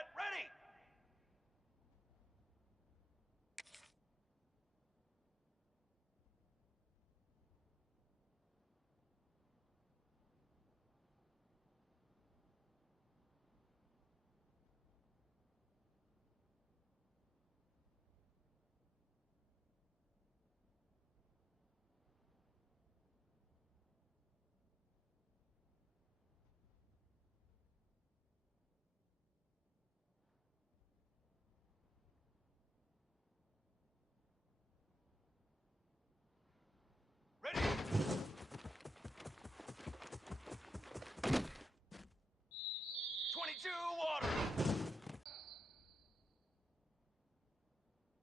Set, ready! Ready! 22 water!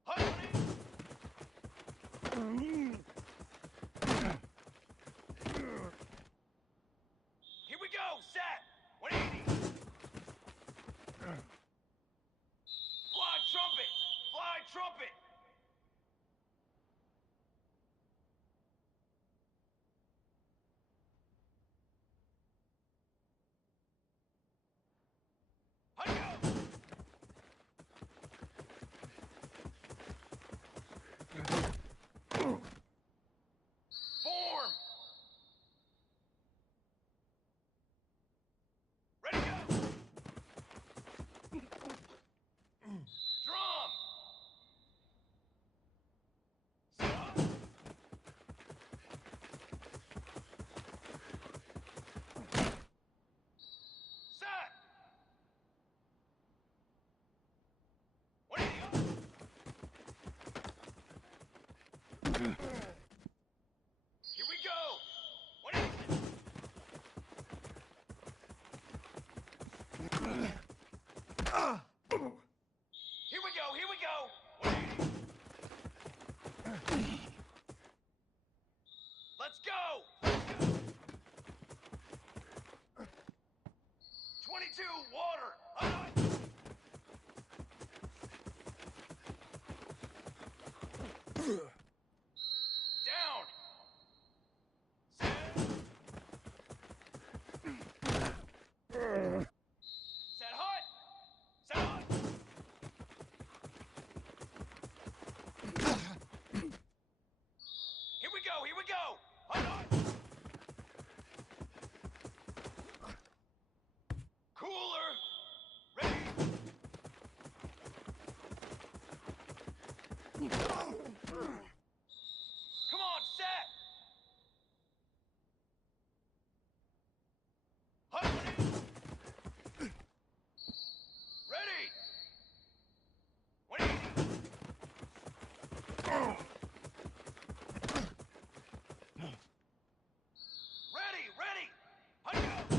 Honey! Here we go, set! 180! Fly trumpet! Fly trumpet! Honey, go! Form! Ready, go! Drum! Set! Set! 180, go! Here we go! 180! Here we go, here we go! 180! Let's go! 22 water! Down! Set hut! Set hut! Here we go, here we go! Hut, hut! Cooler! Ready! Come on, set! Hut, ready! Ready! 180! Ready, ready! Hut, go!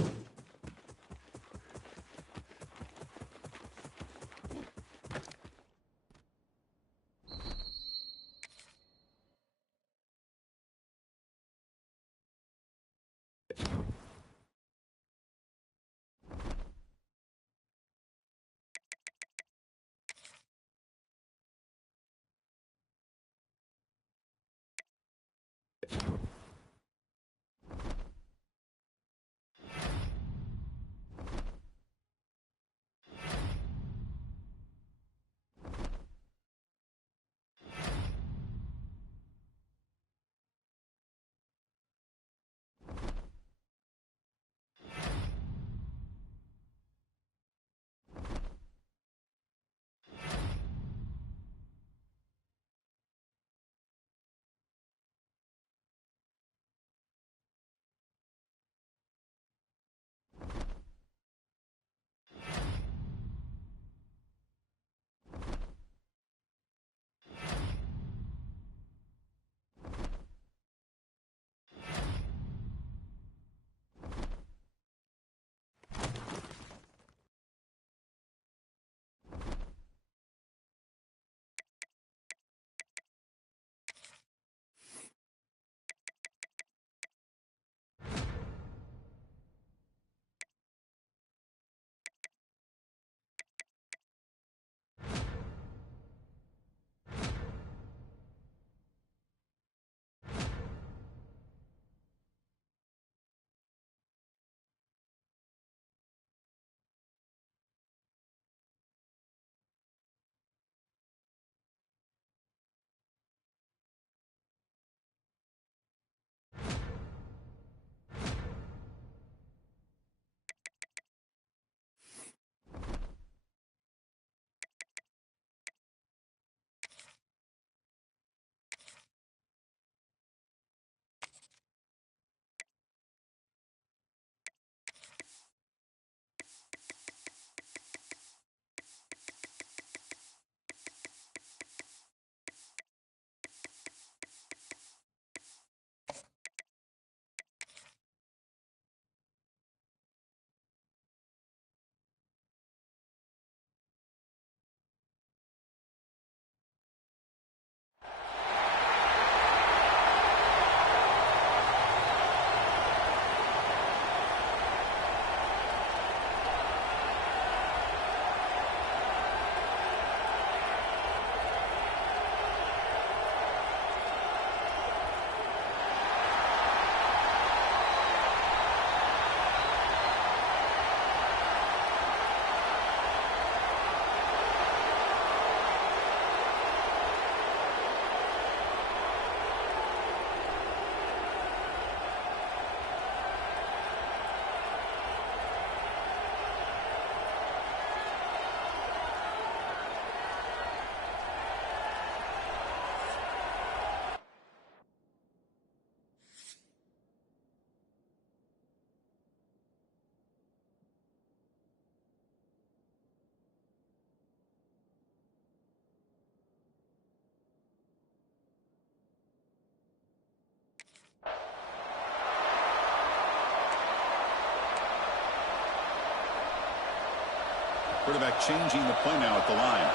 Quarterback changing the play now at the line.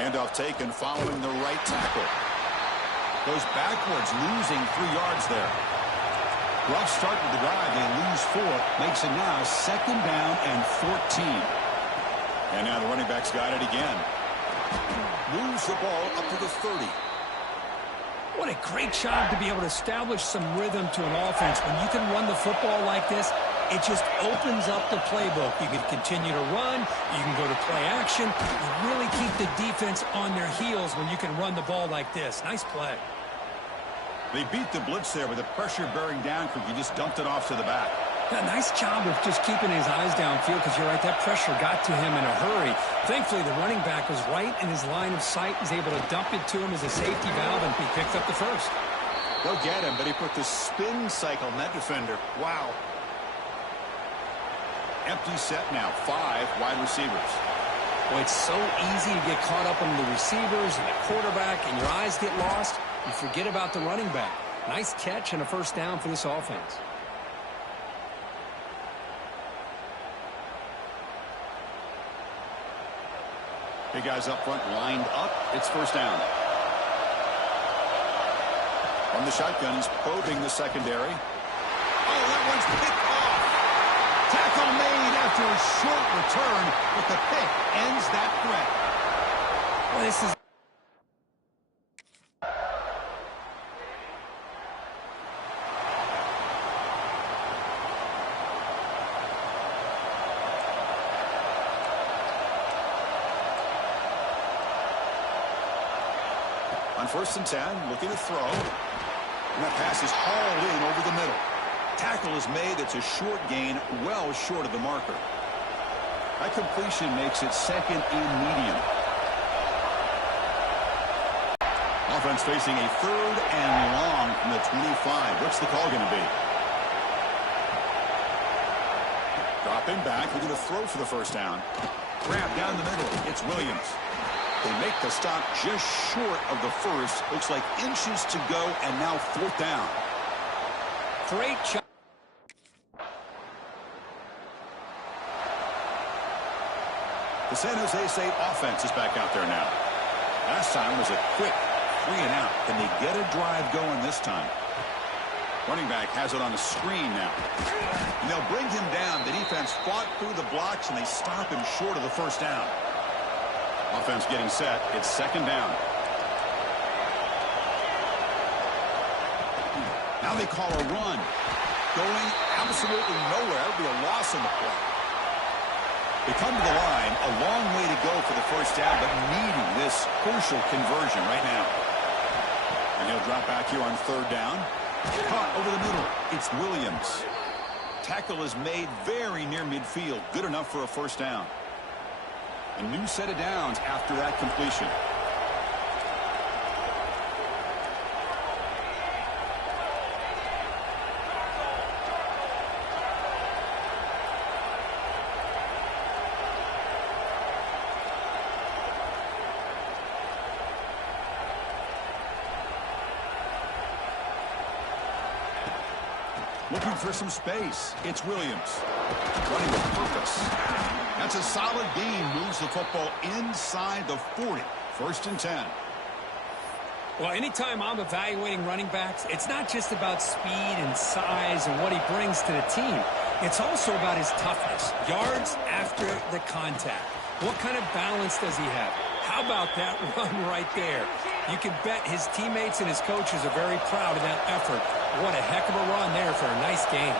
Handoff taken following the right tackle. Goes backwards, losing 3 yards there. Rough start to the drive. They lose 4. Makes it now 2nd down and 14. And now the running back's got it again. Moves the ball up to the 30. What a great job to be able to establish some rhythm to an offense. When you can run the football like this, it just opens up the playbook. You can continue to run. You can go to play action. You really keep the defense on their heels when you can run the ball like this. Nice play. They beat the blitz there with the pressure bearing down. He just dumped it off to the back. Yeah, nice job of just keeping his eyes downfield, because you're right, that pressure got to him in a hurry. Thankfully, the running back was right in his line of sight. He's able to dump it to him as a safety valve, and he picked up the first. Go get him, but he put the spin cycle on that defender. Wow. Empty set now. 5 wide receivers. Well, it's so easy to get caught up on the receivers and the quarterback, and your eyes get lost. You forget about the running back. Nice catch and a first down for this offense. Big guys up front lined up. It's first down. From the shotgun, he's probing the secondary. Oh, that one's picked off. Tackle made after a short return, but the pick ends that threat. Well, this is... On 1st and 10, looking to throw. And that pass is hauled in over the middle. Tackle is made. It's a short gain, well short of the marker. That completion makes it 2nd and medium. Offense facing a 3rd and long from the 25. What's the call going to be? Dropping back. We're going to throw for the first down. Grab down the middle. It's Williams. They make the stop just short of the first. Looks like inches to go, and now 4th down. Great job. The San Jose State offense is back out there now. Last time was a quick 3 and out. Can they get a drive going this time? Running back has it on the screen now. And they'll bring him down. The defense fought through the blocks, and they stop him short of the first down. Offense getting set. It's 2nd down. Now they call a run. Going absolutely nowhere. It'll be a loss on the play. They come to the line. A long way to go for the first down, but needing this crucial conversion right now. And he'll drop back here on 3rd down. Caught over the middle. It's Williams. Tackle is made very near midfield. Good enough for a first down. A new set of downs after that completion. Looking for some space. It's Williams. Running with purpose. That's a solid gain. Moves the football inside the 40. 1st and 10. Well, anytime I'm evaluating running backs, it's not just about speed and size and what he brings to the team. It's also about his toughness. Yards after the contact. What kind of balance does he have? How about that run right there? You can bet his teammates and his coaches are very proud of that effort. What a heck of a run there for a nice gain.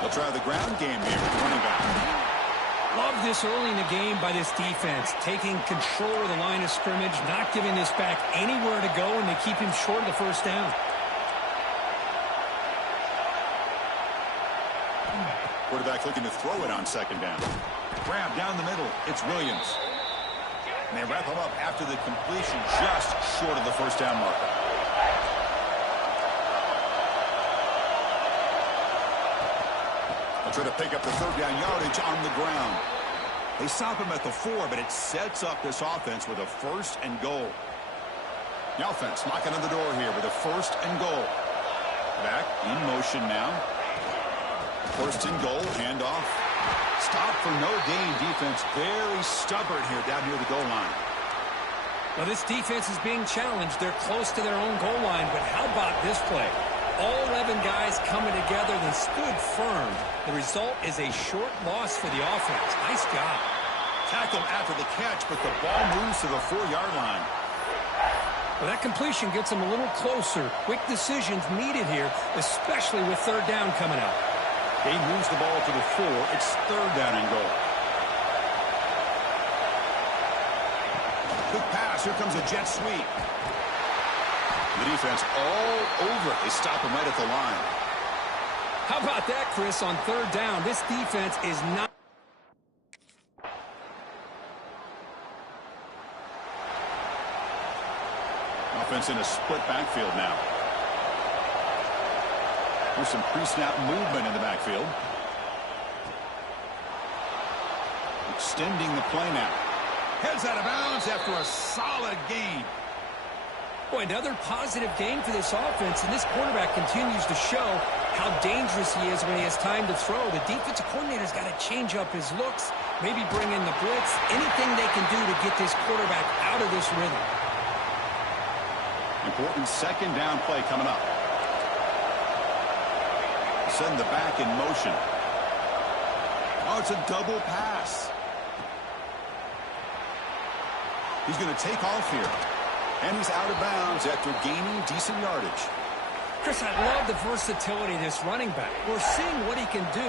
They'll try the ground game here with the running back. Love this early in the game by this defense. Taking control of the line of scrimmage, not giving this back anywhere to go, and they keep him short of the first down. Quarterback looking to throw it on 2nd down. Grab down the middle. It's Williams. And they wrap him up after the completion just short of the first down marker. They'll try to pick up the 3rd down yardage on the ground. They stop him at the 4, but it sets up this offense with a 1st and goal. The offense knocking on the door here with a 1st and goal. Back in motion now. 1st and goal, handoff. Stop for no gain. Defense very stubborn here down near the goal line. Well, this defense is being challenged. They're close to their own goal line, but how about this play? All 11 guys coming together. They stood firm. The result is a short loss for the offense. Nice job. Tackle after the catch, but the ball moves to the 4-yard line. Well, that completion gets them a little closer. Quick decisions needed here, especially with 3rd down coming up. He moves the ball to the 4. It's 3rd down and goal. Quick pass. Here comes a jet sweep. The defense all over it. They stop him right at the line. How about that, Chris, on 3rd down? This defense is not... Offense in a split backfield now. There's some pre-snap movement in the backfield. Extending the play now. Heads out of bounds after a solid gain. Boy, another positive game for this offense, and this quarterback continues to show how dangerous he is when he has time to throw. The defensive coordinator's got to change up his looks, maybe bring in the blitz, anything they can do to get this quarterback out of this rhythm. Important 2nd down play coming up. Send the back in motion. Oh, it's a double pass. He's going to take off here. And he's out of bounds after gaining decent yardage. Chris, I love the versatility of this running back. We're seeing what he can do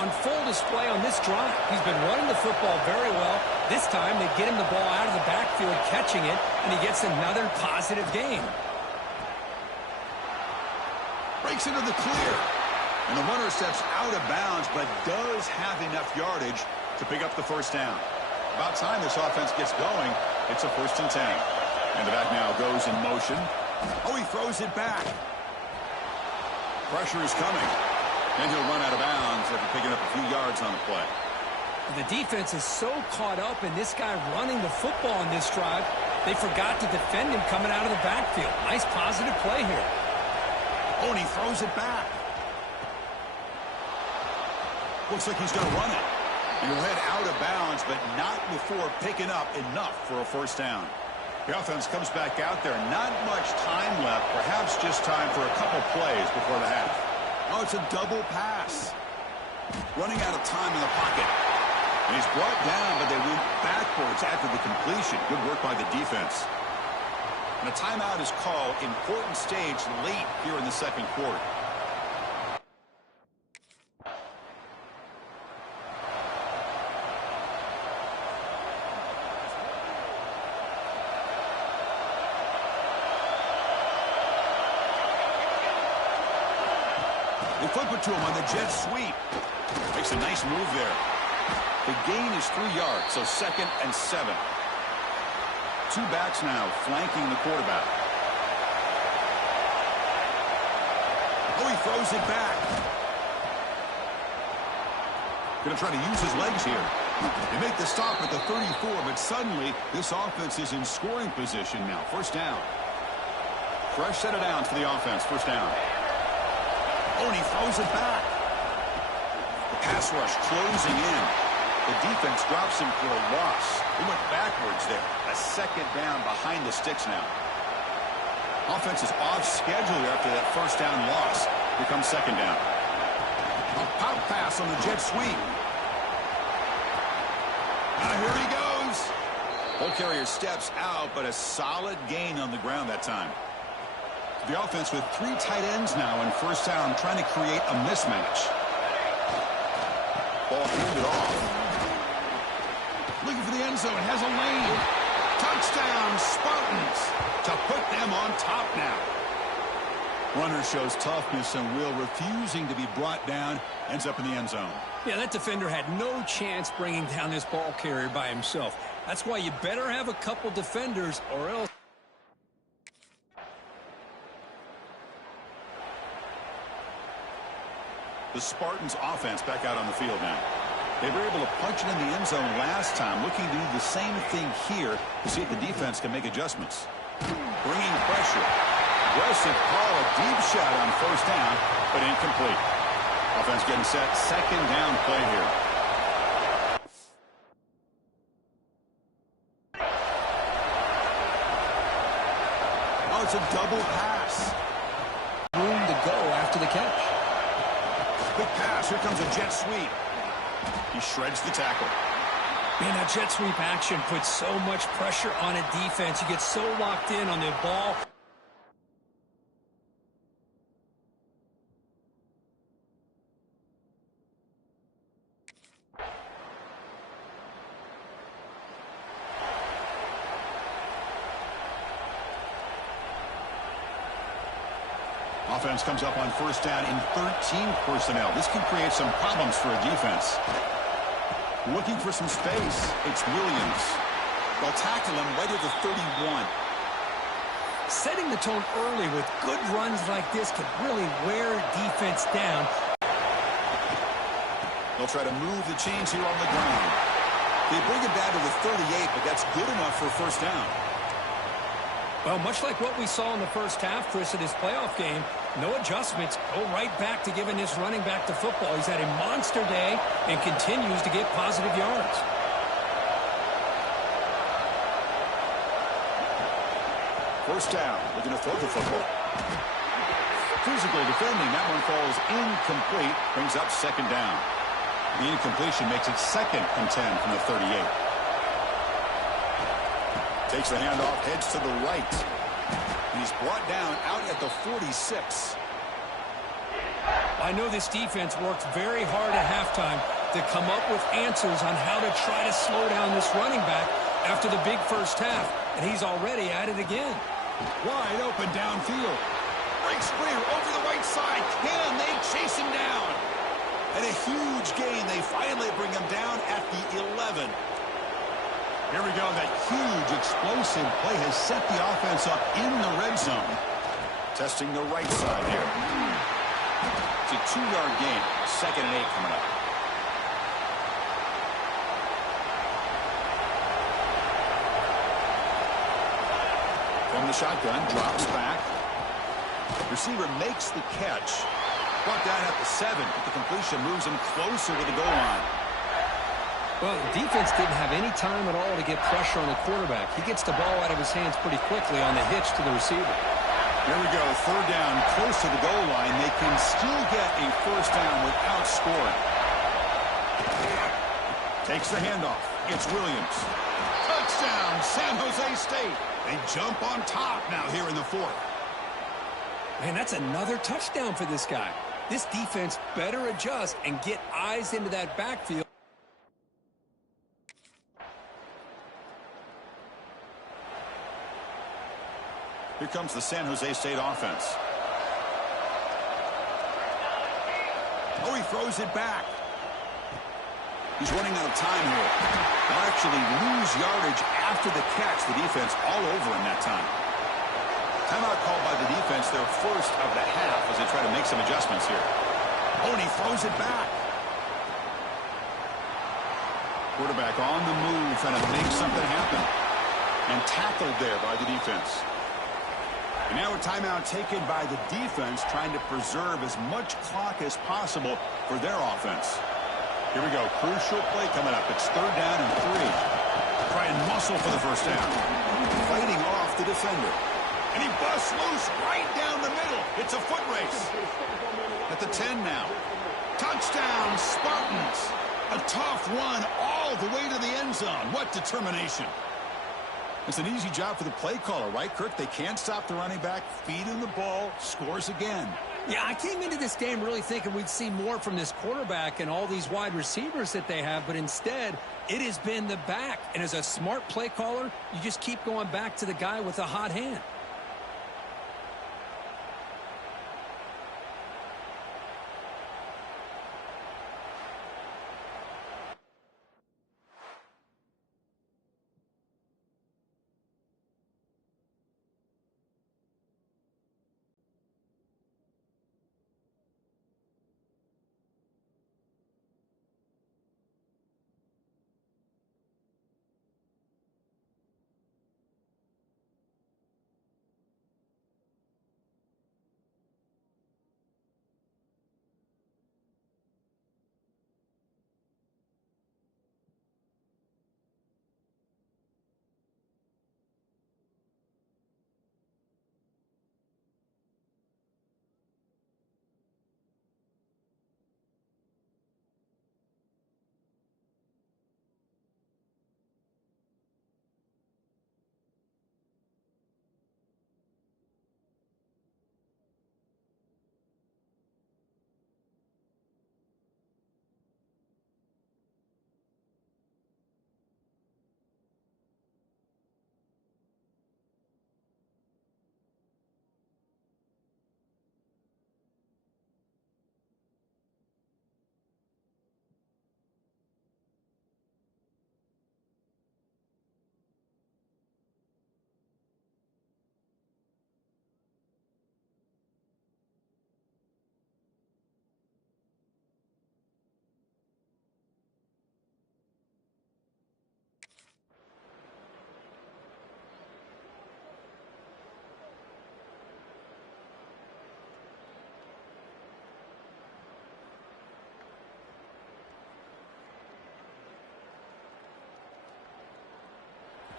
on full display on this drive. He's been running the football very well. This time they get him the ball out of the backfield, catching it, and he gets another positive gain. Breaks into the clear. And the runner steps out of bounds, but does have enough yardage to pick up the 1st down. About time this offense gets going. It's a 1st and 10. And the back now goes in motion. Oh, he throws it back. Pressure is coming. And he'll run out of bounds after picking up a few yards on the play. The defense is so caught up in this guy running the football in this drive, they forgot to defend him coming out of the backfield. Nice positive play here. Oh, and he throws it back. Looks like he's going to run it. And he'll head out of bounds, but not before picking up enough for a 1st down. The offense comes back out there. Not much time left. Perhaps just time for a couple plays before the half. Oh, it's a double pass. Running out of time in the pocket. And he's brought down, but they went backwards after the completion. Good work by the defense. And a timeout is called. Important stage late here in the 2nd quarter. They flip it to him on the jet sweep. Makes a nice move there. The gain is 3 yards, so 2nd and 7. 2 backs now flanking the quarterback. Oh, he throws it back. Going to try to use his legs here. They make the stop at the 34, but suddenly this offense is in scoring position now. 1st down. Fresh set of downs for the offense. 1st down. Oh, and he throws it back. The pass rush closing in. The defense drops him for a loss. He went backwards there. A 2nd down behind the sticks now. Offense is off schedule after that 1st down loss. Here comes 2nd down. A pop pass on the jet sweep. Here he goes. Ball carrier steps out, but a solid gain on the ground that time. The offense with 3 tight ends now in 1st down, trying to create a mismatch. Ball handed off. Looking for the end zone, has a lane. Touchdown, Spartans, to put them on top now. Runner shows toughness and will, refusing to be brought down, ends up in the end zone. Yeah, that defender had no chance bringing down this ball carrier by himself. That's why you better have a couple defenders or else. The Spartans offense back out on the field now. They were able to punch it in the end zone last time, looking to do the same thing here to see if the defense can make adjustments. Bringing pressure. Aggressive call, a deep shot on first down, but incomplete. Offense getting set, second down play here. Oh, it's a double pass. Room to go after the catch. Quick pass, here comes a jet sweep. He shreds the tackle. Man, that jet sweep action puts so much pressure on a defense. You get so locked in on the ball. Offense comes up on first down in 13 personnel. This can create some problems for a defense. Looking for some space. It's Williams. They'll tackle him right at the 31. Setting the tone early with good runs like this can really wear defense down. They'll try to move the chains here on the ground. They bring him down to the 38, but that's good enough for a first down. Well, much like what we saw in the first half, Chris, of this playoff game, no adjustments. Go right back to giving this running back the football. He's had a monster day and continues to get positive yards. First down. Looking to throw the football. Physical defending. That one falls incomplete. Brings up second down. The incompletion makes it 2nd and 10 from the 38. Takes the handoff, heads to the right. He's brought down out at the 46. I know this defense worked very hard at halftime to come up with answers on how to try to slow down this running back after the big first half, and he's already at it again. Wide open downfield. Breaks free over the right side. Can they chase him down? And a huge gain. They finally bring him down at the 11. Here we go. That huge explosive play has set the offense up in the red zone. Testing the right side here. It's a 2-yard gain. 2nd and 8 coming up. From the shotgun, drops back. Receiver makes the catch. Brought down at the 7, but the completion moves him closer to the goal line. Well, the defense didn't have any time at all to get pressure on the quarterback. He gets the ball out of his hands pretty quickly on the hitch to the receiver. Here we go, 3rd down, close to the goal line. They can still get a first down without scoring. Takes the handoff. It's Williams. Touchdown, San Jose State. They jump on top now here in the 4th. Man, that's another touchdown for this guy. This defense better adjust and get eyes into that backfield. Here comes the San Jose State offense. Oh, he throws it back. He's running out of time here. They'll actually lose yardage after the catch. The defense all over him that time. Timeout called by the defense, their first of the half, as they try to make some adjustments here. Oh, and he throws it back. Quarterback on the move, trying to make something happen. And tackled there by the defense. And now a timeout taken by the defense, trying to preserve as much clock as possible for their offense. Here we go. Crucial play coming up. It's 3rd down and 3. Try and muscle for the first down. Fighting off the defender. And he busts loose right down the middle. It's a foot race. At the 10 now. Touchdown, Spartans. A tough run all the way to the end zone. What determination. It's an easy job for the play caller, right, Kirk? They can't stop the running back, feed him the ball, scores again. Yeah, I came into this game really thinking we'd see more from this quarterback and all these wide receivers that they have, but instead, it has been the back. And as a smart play caller, you just keep going back to the guy with a hot hand.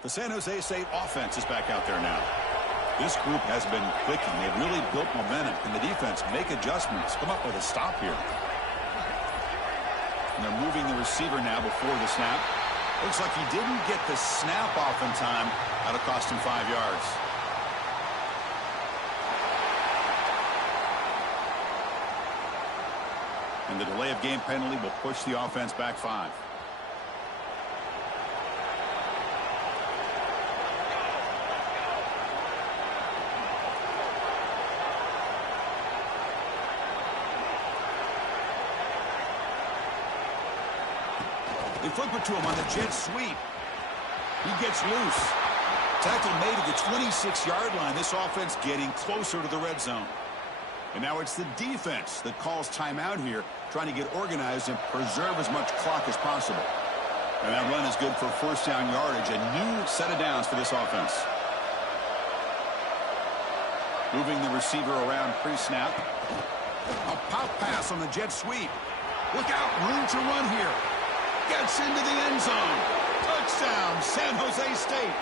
The San Jose State offense is back out there now. This group has been clicking. They've really built momentum. Can the defense make adjustments? Come up with a stop here. And they're moving the receiver now before the snap. Looks like he didn't get the snap off in time. That'll cost him 5 yards. And the delay of game penalty will push the offense back 5. They flip it to him on the jet sweep. He gets loose. Tackle made at the 26-yard line. This offense getting closer to the red zone. And now it's the defense that calls timeout here, trying to get organized and preserve as much clock as possible. And that run is good for first down yardage. A new set of downs for this offense. Moving the receiver around pre-snap. A pop pass on the jet sweep. Look out, room to run here. Gets into the end zone. Touchdown, San Jose State.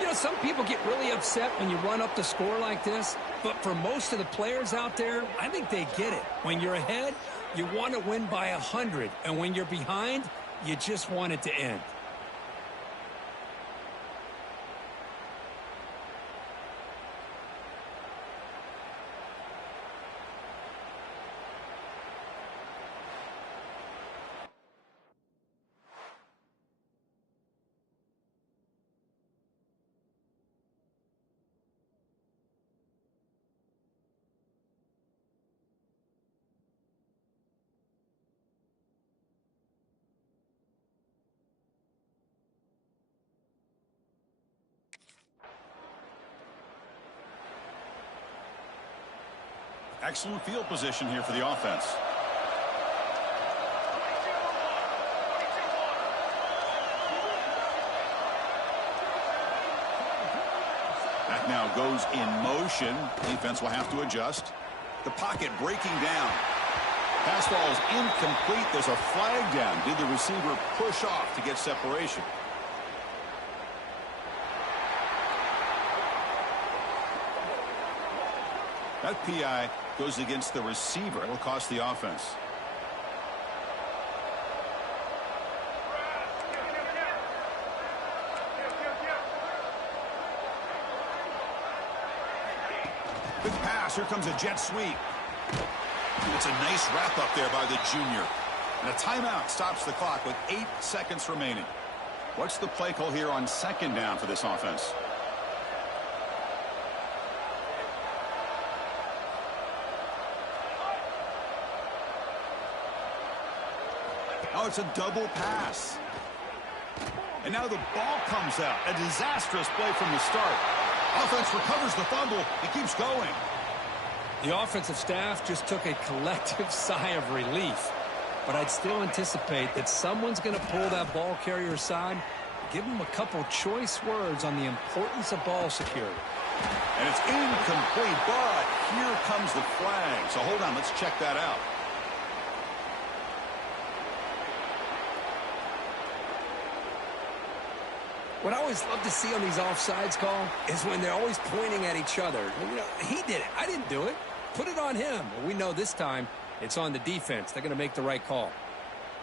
You know, some people get really upset when you run up the score like this, but for most of the players out there, I think they get it. When you're ahead, you want to win by 100, and when you're behind, you just want it to end. Excellent field position here for the offense. That now goes in motion. Defense will have to adjust. The pocket breaking down. Pass ball is incomplete. There's a flag down. Did the receiver push off to get separation? That PI goes against the receiver. It'll cost the offense. Good pass. Here comes a jet sweep. It's a nice wrap up there by the junior. And a timeout stops the clock with 8 seconds remaining. What's the play call here on second down for this offense? Oh, it's a double pass. And now the ball comes out. A disastrous play from the start. Offense recovers the fumble. It keeps going. The offensive staff just took a collective sigh of relief. But I'd still anticipate that someone's going to pull that ball carrier aside, give him a couple choice words on the importance of ball security. And it's incomplete, but here comes the flag. So hold on, let's check that out. What I always love to see on these offsides call is when they're always pointing at each other. You know, he did it. I didn't do it. Put it on him. Well, we know this time it's on the defense. They're going to make the right call.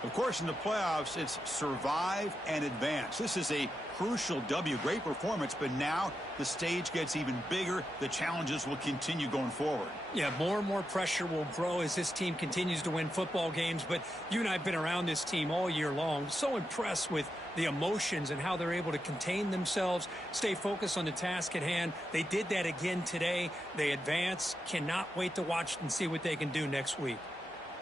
Of course, in the playoffs, it's survive and advance. This is a crucial W. Great performance, but now the stage gets even bigger. The challenges will continue going forward. Yeah, more and more pressure will grow as this team continues to win football games. But you and I have been around this team all year long. So impressed with the emotions and how they're able to contain themselves, stay focused on the task at hand. They did that again today. They advance. Cannot wait to watch and see what they can do next week.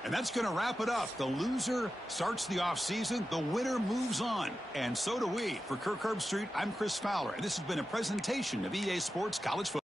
And that's going to wrap it up. The loser starts the offseason. The winner moves on. And so do we. For Kirk Herbstreit, I'm Chris Fowler. And this has been a presentation of EA Sports College Football.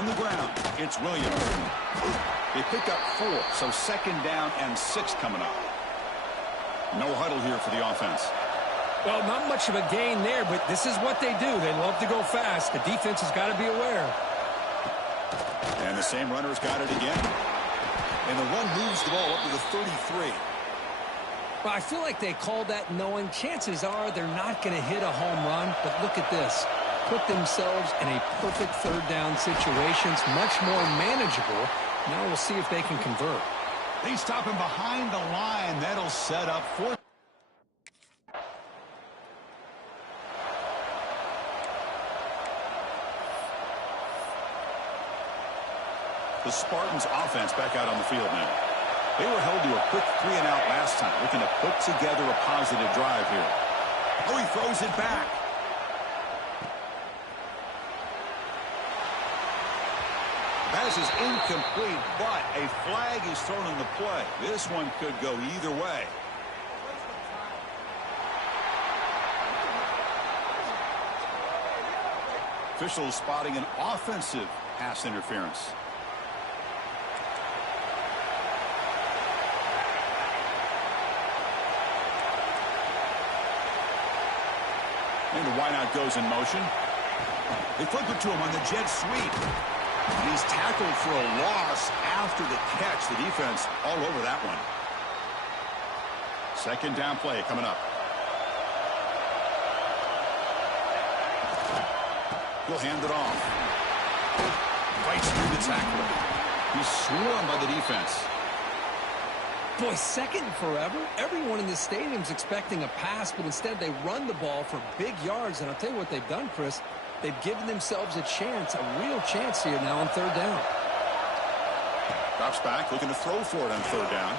On the ground, it's Williams. They pick up 4, so second down and 6 coming up. No huddle here for the offense. Well, not much of a gain there, but this is what they do. They love to go fast. The defense has got to be aware. And the same runner's got it again. And the run moves the ball up to the 33. Well, I feel like they called that knowing chances are they're not going to hit a home run. But look at this. Put themselves in a perfect third down situation. It's much more manageable. Now we'll see if they can convert. They stop him behind the line. That'll set up 4th. The Spartans offense back out on the field now. They were held to a quick 3-and-out last time, looking to put together a positive drive here. Oh, he throws it back. Pass is incomplete, but a flag is thrown in the play. This one could go either way. Officials spotting an offensive pass interference. And the wideout goes in motion. They flip it to him on the jet sweep. And he's tackled for a loss after the catch. The defense all over that one. Second down play coming up. He'll hand it off. Fights through the tackler. He's swarmed by the defense. Boy, second and forever. Everyone in this stadium's expecting a pass, but instead they run the ball for big yards. And I'll tell you what they've done, Chris. They've given themselves a chance, a real chance here now on third down. Drops back, looking to throw for it on third down.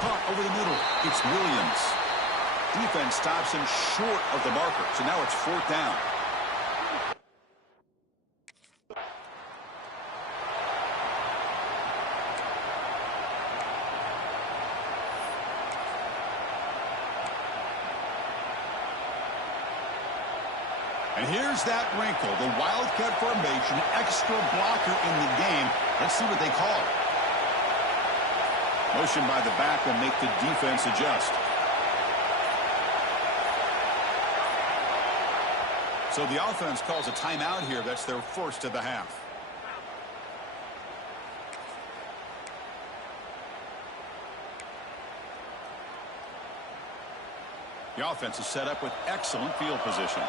Caught over the middle. It's Williams. Defense stops him short of the marker, so now it's 4th down. And here's that wrinkle, the Wildcat formation, extra blocker in the game. Let's see what they call. Motion by the back will make the defense adjust. So the offense calls a timeout here. That's their first of the half. The offense is set up with excellent field position.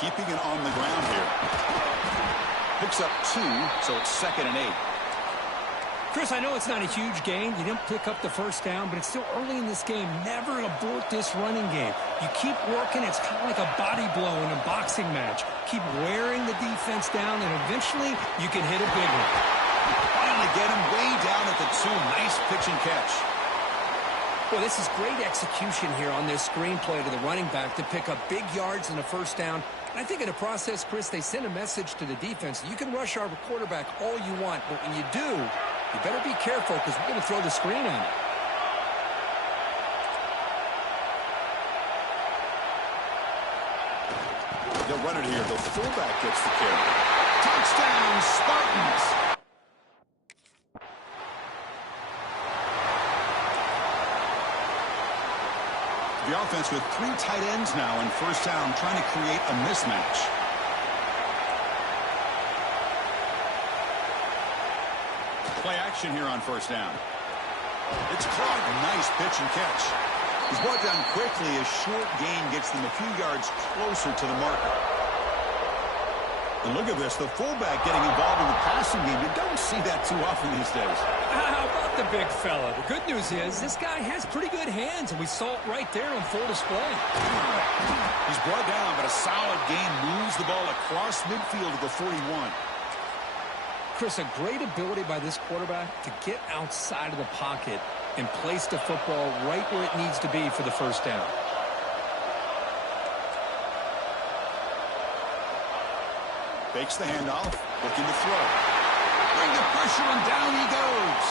Keeping it on the ground here. Picks up 2, so it's 2nd and 8. Chris, I know it's not a huge gain. You didn't pick up the first down, but it's still early in this game. Never abort this running game. You keep working. It's kind of like a body blow in a boxing match. Keep wearing the defense down, and eventually you can hit a big one. Finally get him way down at the 2. Nice pitch and catch. Well, this is great execution here on this screenplay to the running back to pick up big yards in the first down. And I think in the process, Chris, they send a message to the defense. You can rush our quarterback all you want, but when you do, you better be careful because we're going to throw the screen on it. They'll run it here. The fullback gets the carry. Touchdown, Spartans! The offense with 3 tight ends now in first down, trying to create a mismatch. Play action here on first down. It's caught. A nice pitch and catch. He's brought down quickly. A short gain gets them a few yards closer to the marker. And look at this, the fullback getting involved in the passing game. You don't see that too often these days. How about the big fella? The good news is this guy has pretty good hands, and we saw it right there on full display. He's brought down, but a solid gain moves the ball across midfield to the 41. Chris, a great ability by this quarterback to get outside of the pocket and place the football right where it needs to be for the first down. Fakes the handoff, looking to throw. Bring the pressure, and down he goes.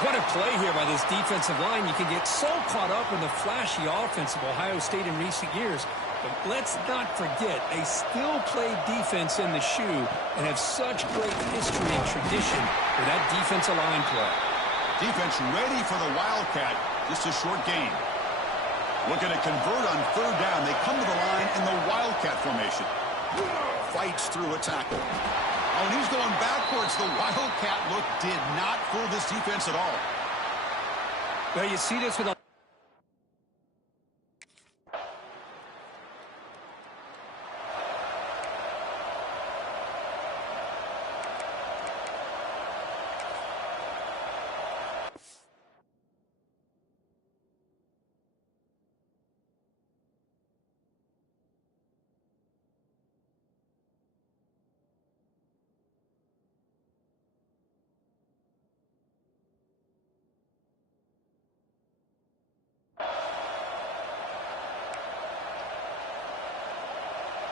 What a play here by this defensive line. You can get so caught up in the flashy offense of Ohio State in recent years. But let's not forget, they still play defense in the shoe and have such great history and tradition with that defensive line play. Defense ready for the Wildcat. Just a short gain. Looking to convert on third down. They come to the line in the Wildcat formation. Fights through a tackle. Oh, and he's going backwards. The Wildcat look did not fool this defense at all. Well, you see this with a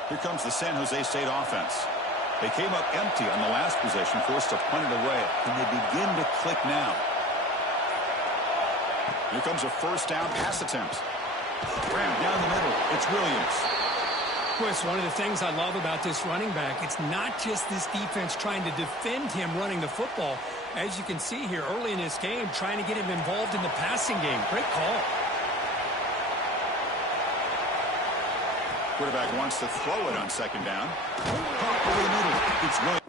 Here comes the San Jose State offense. They came up empty on the last possession, forced to punt it away. And they begin to click now. Here comes a first down pass attempt. Rammed down the middle. It's Williams. Chris, one of the things I love about this running back, it's not just this defense trying to defend him running the football. As you can see here early in this game, trying to get him involved in the passing game. Great call. Quarterback wants to throw it on second down. Caught over the middle. It's Williams.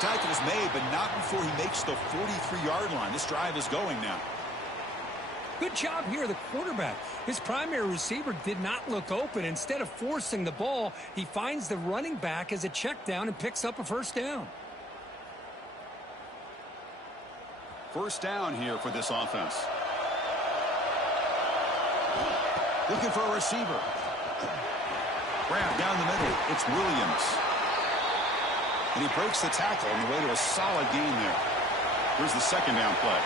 Tackle's made, but not before he makes the 43-yard line. This drive is going now. Good job here, the quarterback. His primary receiver did not look open. Instead of forcing the ball, he finds the running back as a check down and picks up a first down. First down here for this offense. Looking for a receiver. Grab down the middle. It's Williams. And he breaks the tackle on the way to a solid gain there. Here's the second down play.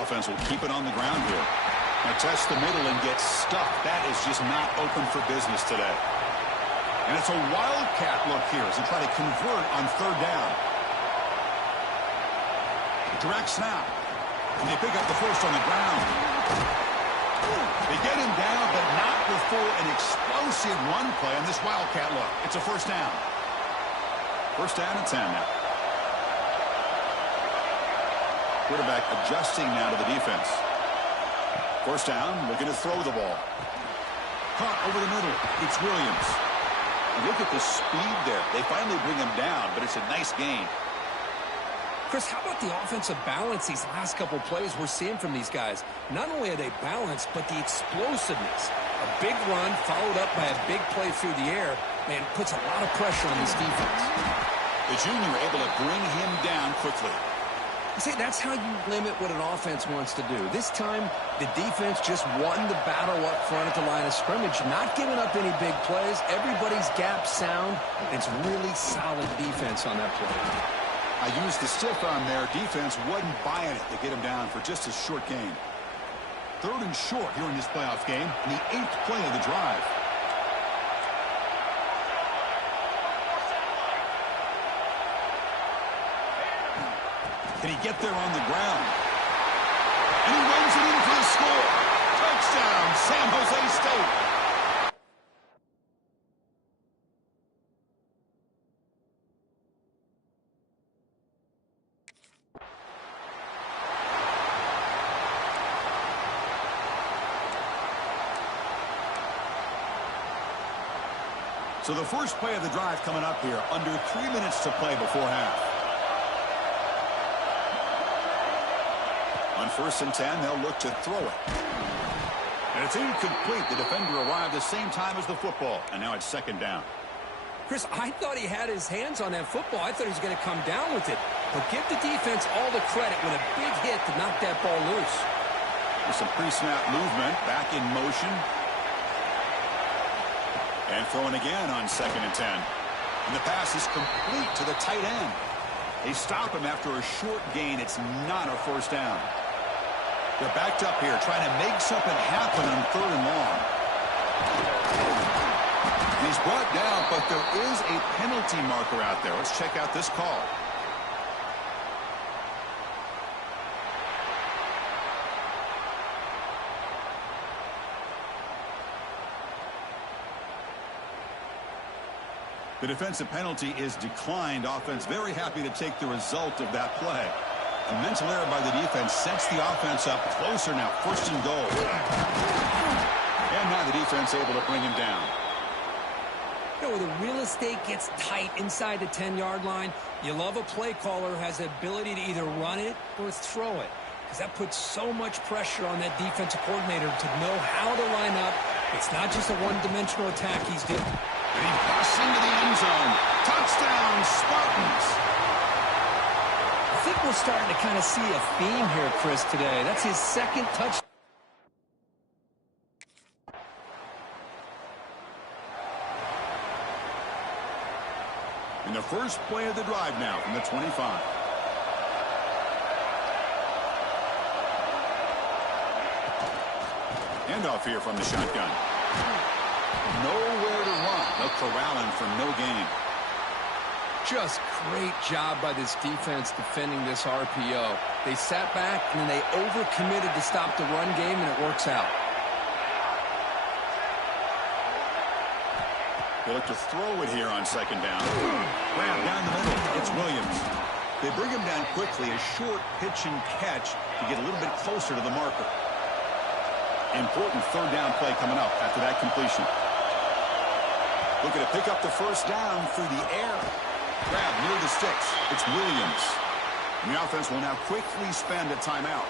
Offense will keep it on the ground here. Now test the middle and get stuck. That is just not open for business today. And it's a wildcat look here as they try to convert on third down. Direct snap. And they pick up the first on the ground. They get him down, but not before an explosive run play on this wildcat look. It's a first down. First down and 10 now. Quarterback adjusting now to the defense. First down, looking to throw the ball. Caught over the middle. It's Williams. And look at the speed there. They finally bring him down, but it's a nice gain. Chris, how about the offensive balance these last couple plays we're seeing from these guys? Not only are they balanced, but the explosiveness. A big run followed up by a big play through the air, man, puts a lot of pressure on this defense. The junior able to bring him down quickly. See, that's how you limit what an offense wants to do. This time, the defense just won the battle up front at the line of scrimmage, not giving up any big plays. Everybody's gap sound. It's really solid defense on that play. I used the stiff arm there. Defense wasn't buying it to get him down for just a short gain. 3rd and short here in this playoff game, in the 8th play of the drive. Can he get there on the ground? And he runs it in for the score. Touchdown, San Jose State. So the first play of the drive coming up here, under 3 minutes to play before half. On 1st and 10, they'll look to throw it. And it's incomplete. The defender arrived the same time as the football, and now it's 2nd down. Chris, I thought he had his hands on that football. I thought he was going to come down with it. But give the defense all the credit with a big hit to knock that ball loose. With some pre-snap movement, back in motion. And throwing again on 2nd and 10. And the pass is complete to the tight end. They stop him after a short gain. It's not a first down. They're backed up here trying to make something happen on 3rd and long. He's brought down, but there is a penalty marker out there. Let's check out this call. The defensive penalty is declined. Offense very happy to take the result of that play. A mental error by the defense sets the offense up closer now. 1st and goal. And now the defense able to bring him down. You know, when the real estate gets tight inside the 10-yard line, you love a play caller who has the ability to either run it or throw it. Because that puts so much pressure on that defensive coordinator to know how to line up. It's not just a one-dimensional attack he's doing. And he busts into the end zone. Touchdown, Spartans. I think we're starting to kind of see a theme here, Chris, today. That's his 2nd touchdown. In the first play of the drive now from the 25. Handoff here from the shotgun. Nowhere to run. They'll corral him for no gain. Just great job by this defense defending this RPO. They sat back and then they overcommitted to stop the run game, and it works out. They look to throw it here on 2nd down. Ran down the middle. It's Williams. They bring him down quickly. A short pitch and catch to get a little bit closer to the marker. Important 3rd down play coming up after that completion. Looking to pick up the 1st down through the air. Grab near the sticks. It's Williams. And the offense will now quickly spend a timeout.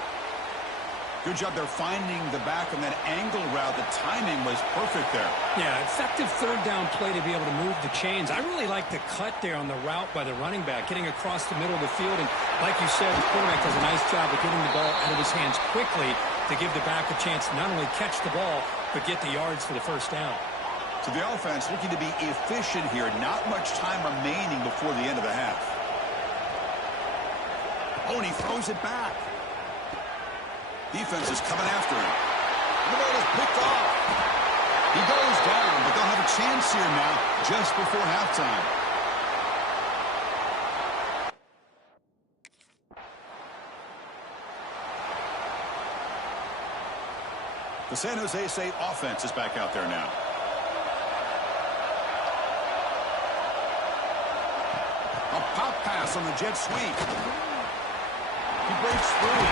Good job there finding the back on that angle route. The timing was perfect there. Yeah, effective 3rd down play to be able to move the chains. I really like the cut there on the route by the running back, getting across the middle of the field. And like you said, the quarterback does a nice job of getting the ball out of his hands quickly to give the back a chance to not only catch the ball, but get the yards for the 1st down. So the offense looking to be efficient here. Not much time remaining before the end of the half. Oh, and he throws it back. Defense is coming after him. The ball is picked off. He goes down, but they'll have a chance here now just before halftime. The San Jose State offense is back out there now. A pop pass on the jet sweep. He breaks free.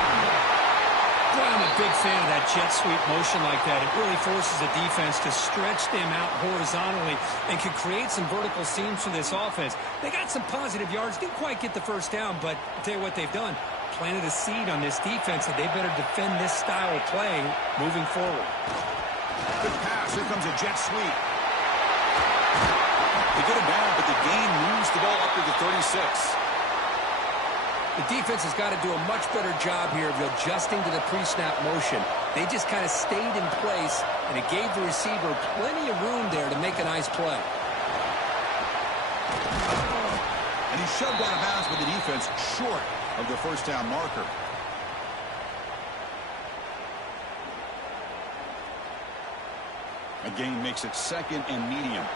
Boy, I'm a big fan of that jet sweep motion like that. It really forces the defense to stretch them out horizontally and can create some vertical seams for this offense. They got some positive yards, didn't quite get the first down, but I'll tell you what they've done. Planted a seed on this defense that they better defend this style of play moving forward. Good pass. Here comes a jet sweep. They get it down, but the gain moves the ball up to the 36. The defense has got to do a much better job here of adjusting to the pre-snap motion. They just kind of stayed in place, and it gave the receiver plenty of room there to make a nice play. And he's shoved out of bounds with the defense short of the first down marker. A gain makes it 2nd and medium.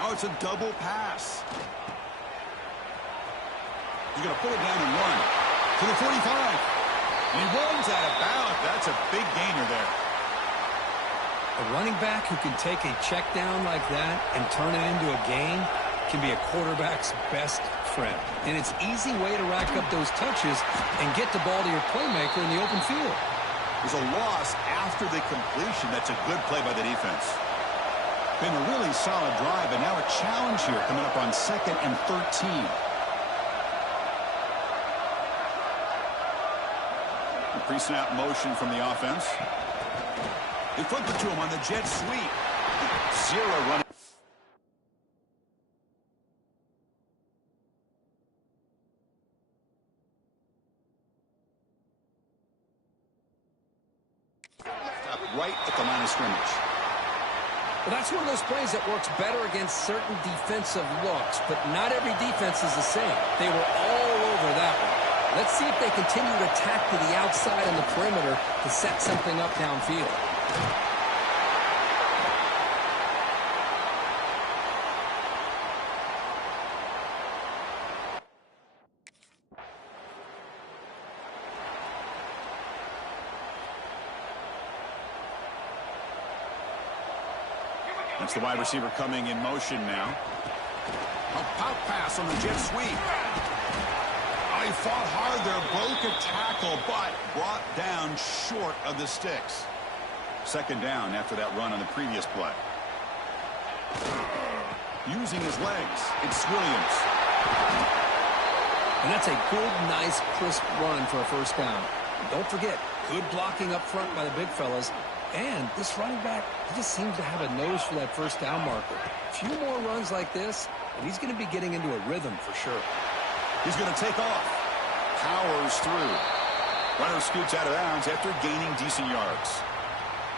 Oh, it's a double pass. He's going to put it down and run to the 45. And he runs out of bounds. That's a big gainer there. A running back who can take a check down like that and turn it into a gain can be a quarterback's best friend. And it's an easy way to rack up those touches and get the ball to your playmaker in the open field. There's a loss after the completion. That's a good play by the defense. Been a really solid drive, and now a challenge here coming up on 2nd and 13. The pre-snap motion from the offense. They flip it to him on the jet sweep. 0 running. Right at the line of scrimmage. Well, that's one of those plays that works better against certain defensive looks, but not every defense is the same. They were all over that one. Let's see if they continue to attack to the outside on the perimeter to set something up downfield. That's the wide receiver coming in motion now. A pop pass on the jet sweep. Oh, he fought hard there, broke a tackle, but brought down short of the sticks. 2nd down after that run on the previous play. Using his legs, it's Williams. And that's a good, nice, crisp run for a first down. Don't forget, good blocking up front by the big fellas. And this running back, he just seems to have a nose for that first down marker. A few more runs like this, and he's going to be getting into a rhythm for sure. He's going to take off. Powers through. Runner scoots out of bounds after gaining decent yards.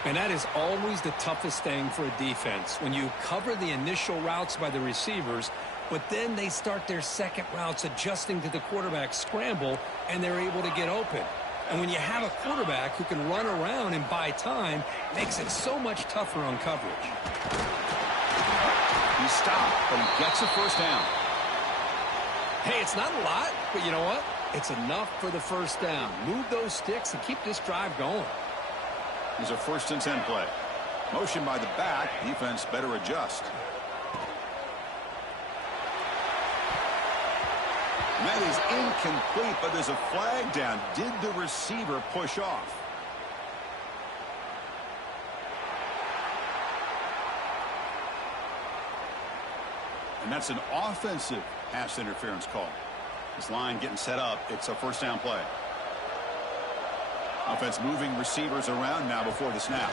And that is always the toughest thing for a defense. When you cover the initial routes by the receivers, but then they start their second routes adjusting to the quarterback scramble, and they're able to get open. And when you have a quarterback who can run around and buy time, it makes it so much tougher on coverage. He stopped, but he gets a first down. Hey, it's not a lot, but you know what? It's enough for the first down. Move those sticks and keep this drive going. Here's a 1st and 10 play. Motion by the back. Defense better adjust. And that is incomplete, but there's a flag down. Did the receiver push off? And that's an offensive pass interference call. This line getting set up. It's a first down play. Offense moving receivers around now before the snap.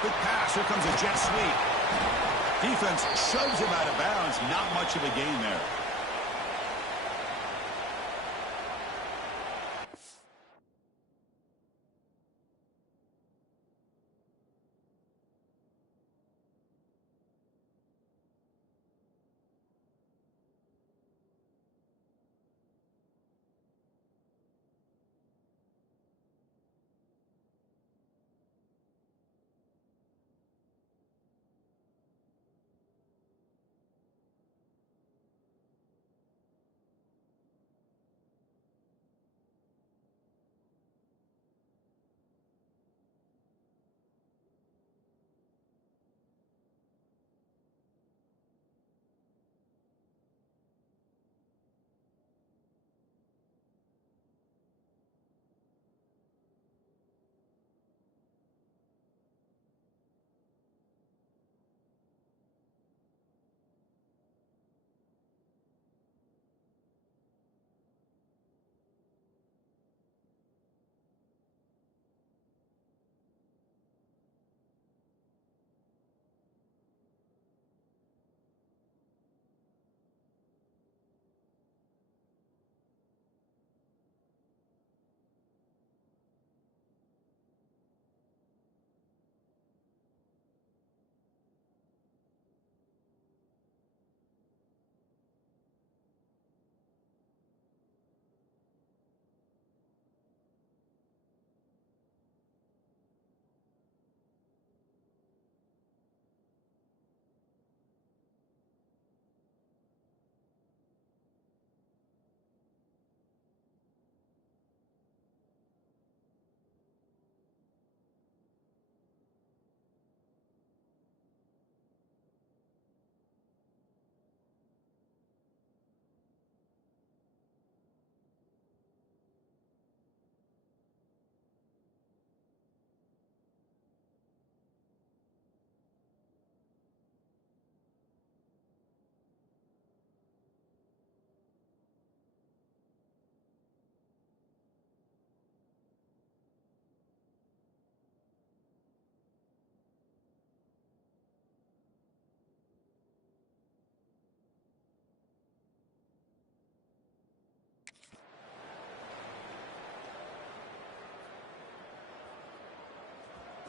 Quick pass. Here comes a jet sweep. Defense shoves him out of bounds. Not much of a gain there.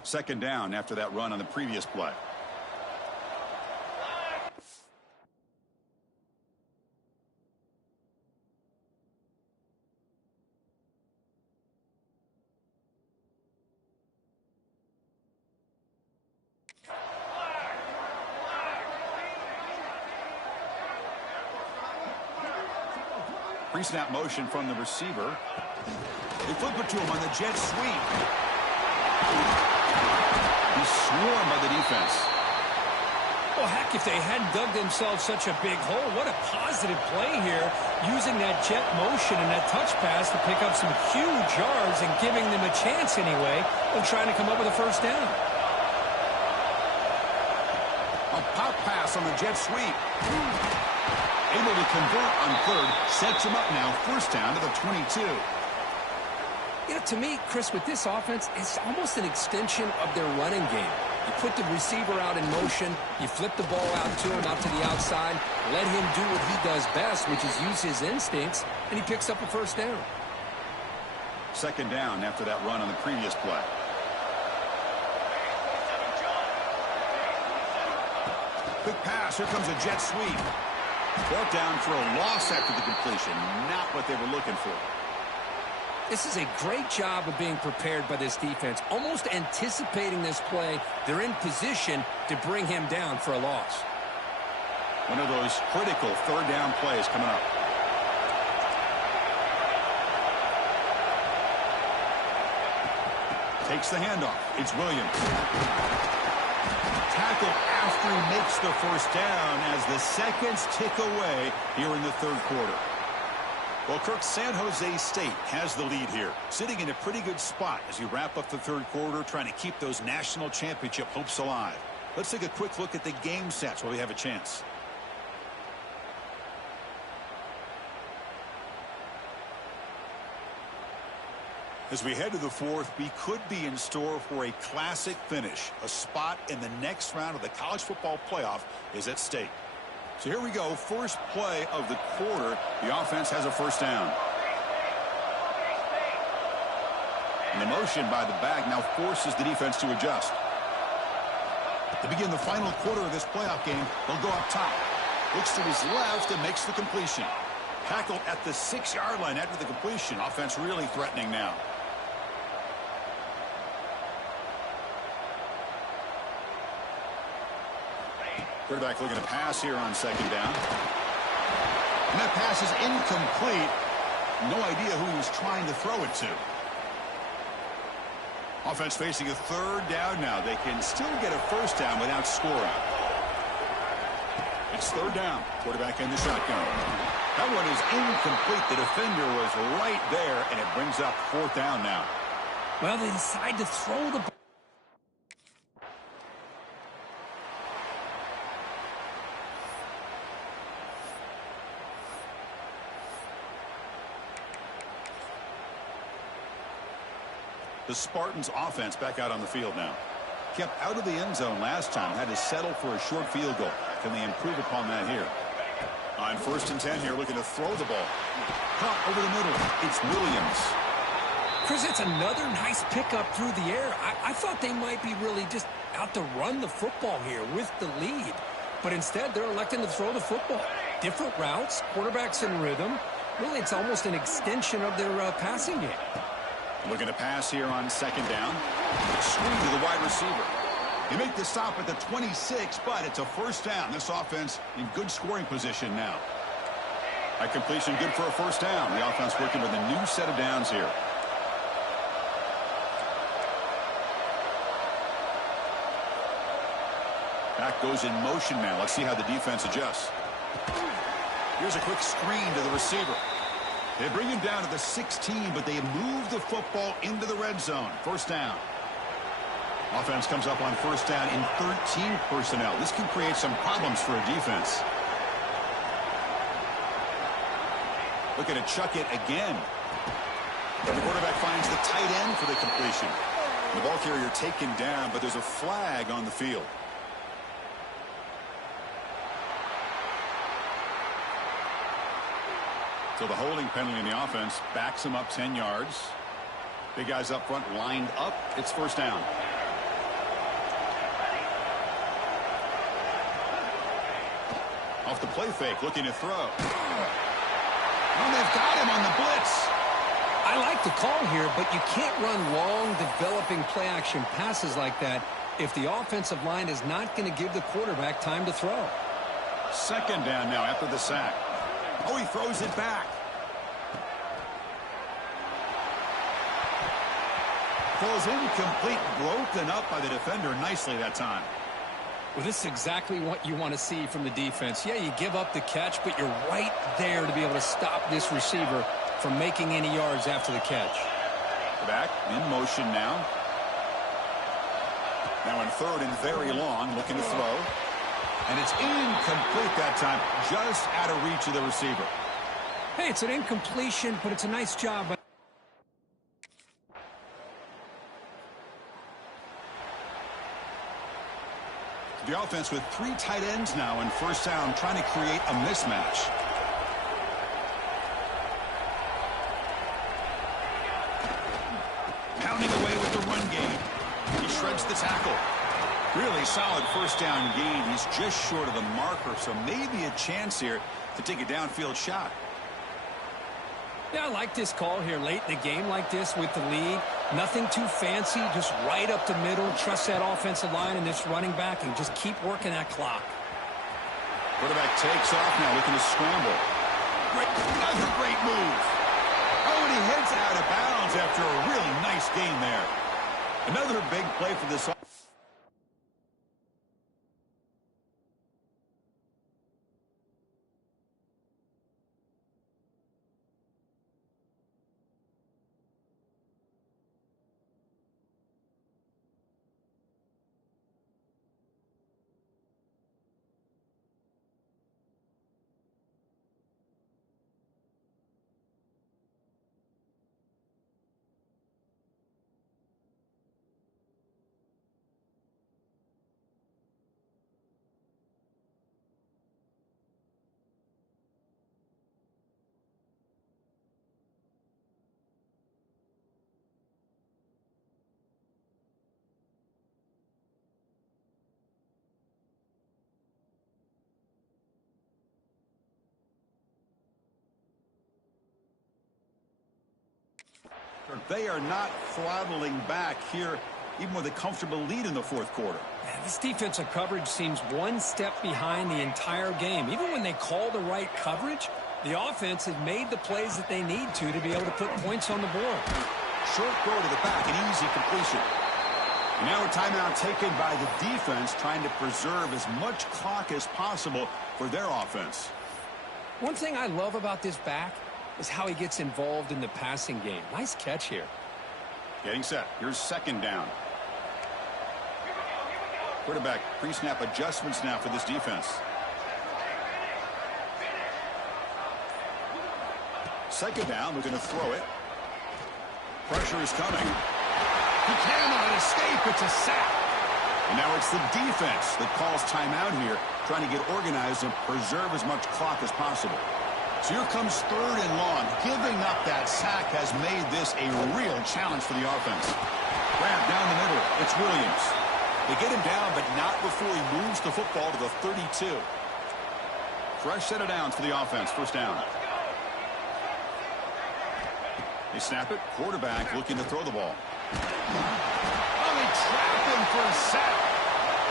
Second down after that run on the previous play. Pre-snap motion from the receiver. They flip it to him on the jet sweep. He's swarmed by the defense. Well, heck, if they hadn't dug themselves such a big hole, what a positive play here, using that jet motion and that touch pass to pick up some huge yards and giving them a chance anyway of trying to come up with a first down. A pop pass on the jet sweep. Able to convert on third, sets him up now, first down to the 22. You know, to me, Chris, with this offense, it's almost an extension of their running game. You put the receiver out in motion, you flip the ball out to him, out to the outside, let him do what he does best, which is use his instincts, and he picks up a first down. Second down after that run on the previous play. Quick pass, here comes a jet sweep. Brought down for a loss after the completion. Not what they were looking for. This is a great job of being prepared by this defense. Almost anticipating this play, they're in position to bring him down for a loss. One of those critical third down plays coming up. Takes the handoff. It's Williams. Tackle after he makes the first down as the seconds tick away here in the third quarter. Well, Kirk, San Jose State has the lead here, sitting in a pretty good spot as you wrap up the third quarter, trying to keep those national championship hopes alive. Let's take a quick look at the game stats while we have a chance. As we head to the fourth, we could be in store for a classic finish. A spot in the next round of the college football playoff is at stake. So here we go. First play of the quarter. The offense has a first down. And the motion by the back now forces the defense to adjust. To begin the final quarter of this playoff game, they'll go up top. Looks to his left and makes the completion. Tackled at the 6-yard line after the completion. Offense really threatening now. Quarterback looking to pass here on second down. And that pass is incomplete. No idea who he was trying to throw it to. Offense facing a third down now. They can still get a first down without scoring. It's third down. Quarterback in the shotgun. That one is incomplete. The defender was right there, and it brings up fourth down now. Well, they decide to throw the ball. The Spartans offense back out on the field now. Kept out of the end zone last time. Had to settle for a short field goal. Can they improve upon that here? On 1st and 10 here, looking to throw the ball. Caught over the middle. It's Williams. Chris, it's another nice pickup through the air. I thought they might be really just out to run the football here with the lead. But instead, they're electing to throw the football. Different routes, quarterbacks in rhythm. Really, it's almost an extension of their passing game. Looking to pass here on second down. Screen to the wide receiver. They make the stop at the 26, but it's a first down. This offense in good scoring position now. That completion good for a first down. The offense working with a new set of downs here. Back goes in motion now. Let's see how the defense adjusts. Here's a quick screen to the receiver. They bring him down to the 16, but they move the football into the red zone. First down. Offense comes up on first down in 13 personnel. This can create some problems for a defense. Looking to chuck it again. And the quarterback finds the tight end for the completion. The ball carrier taken down, but there's a flag on the field. So the holding penalty in the offense backs him up 10 yards. Big guys up front lined up. It's first down. Off the play fake, looking to throw. Well, they've got him on the blitz. I like the call here, but you can't run long, developing play-action passes like that if the offensive line is not going to give the quarterback time to throw. Second down now after the sack. Oh, he throws it back. Falls incomplete, broken up by the defender nicely that time. Well, this is exactly what you want to see from the defense. Yeah, you give up the catch, but you're right there to be able to stop this receiver from making any yards after the catch. Back in motion now. Now in third and very long, looking to throw. And it's incomplete that time, just out of reach of the receiver. Hey, it's an incompletion, but it's a nice job. The offense with 3 tight ends now in first down, trying to create a mismatch. Pounding away with the run game. He shreds the tackle. Really solid first down gain. He's just short of the marker, so maybe a chance here to take a downfield shot. Yeah, I like this call here late in the game like this with the lead. Nothing too fancy, just right up the middle. Trust that offensive line and this running back and just keep working that clock. Quarterback takes off now, looking to scramble. Another great move. Oh, and he heads out of bounds after a really nice gain there. Another big play for this offense. They are not throttling back here, even with a comfortable lead in the fourth quarter. Man, this defensive coverage seems one step behind the entire game. Even when they call the right coverage, the offense has made the plays that they need to be able to put points on the board. Short throw to the back, an easy completion. And now a timeout taken by the defense, trying to preserve as much clock as possible for their offense. One thing I love about this back is how he gets involved in the passing game. Nice catch here. Getting set. Here's second down. Quarterback pre-snap adjustments now for this defense. Second down, looking to throw it. Pressure is coming. He cannot escape. It's a sack. And now it's the defense that calls timeout here, trying to get organized and preserve as much clock as possible. So here comes third and long. Giving up that sack has made this a real challenge for the offense. Grab down the middle. It's Williams. They get him down, but not before he moves the football to the 32. Fresh set of downs for the offense. First down. They snap it. Quarterback looking to throw the ball. Oh, they trap him for a sack.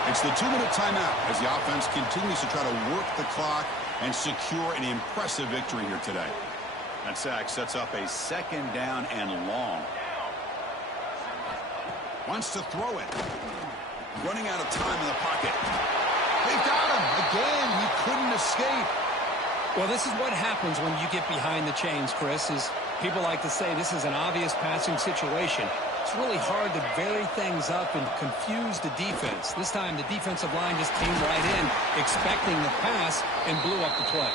It's the 2-minute timeout as the offense continues to try to work the clock and secure an impressive victory here today. That sack sets up a second down and long. Wants to throw it. Running out of time in the pocket. They've got him. Again, he couldn't escape. Well, this is what happens when you get behind the chains, Chris, is people like to say this is an obvious passing situation. It's really hard to vary things up and confuse the defense. This time, the defensive line just came right in, expecting the pass, and blew up the play.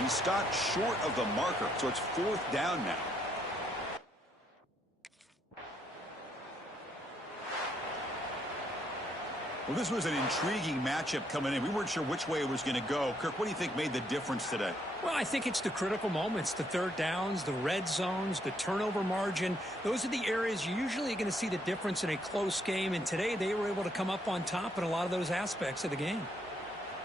He stopped short of the marker, so it's fourth down now. Well, this was an intriguing matchup coming in. We weren't sure which way it was going to go. Kirk, what do you think made the difference today? Well, I think it's the critical moments, the third downs, the red zones, the turnover margin. Those are the areas you're usually going to see the difference in a close game, and today they were able to come up on top in a lot of those aspects of the game.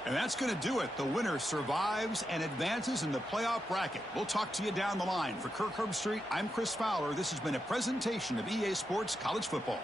And that's going to do it. The winner survives and advances in the playoff bracket. We'll talk to you down the line. For Kirk Herbstreit, I'm Chris Fowler. This has been a presentation of EA Sports College Football.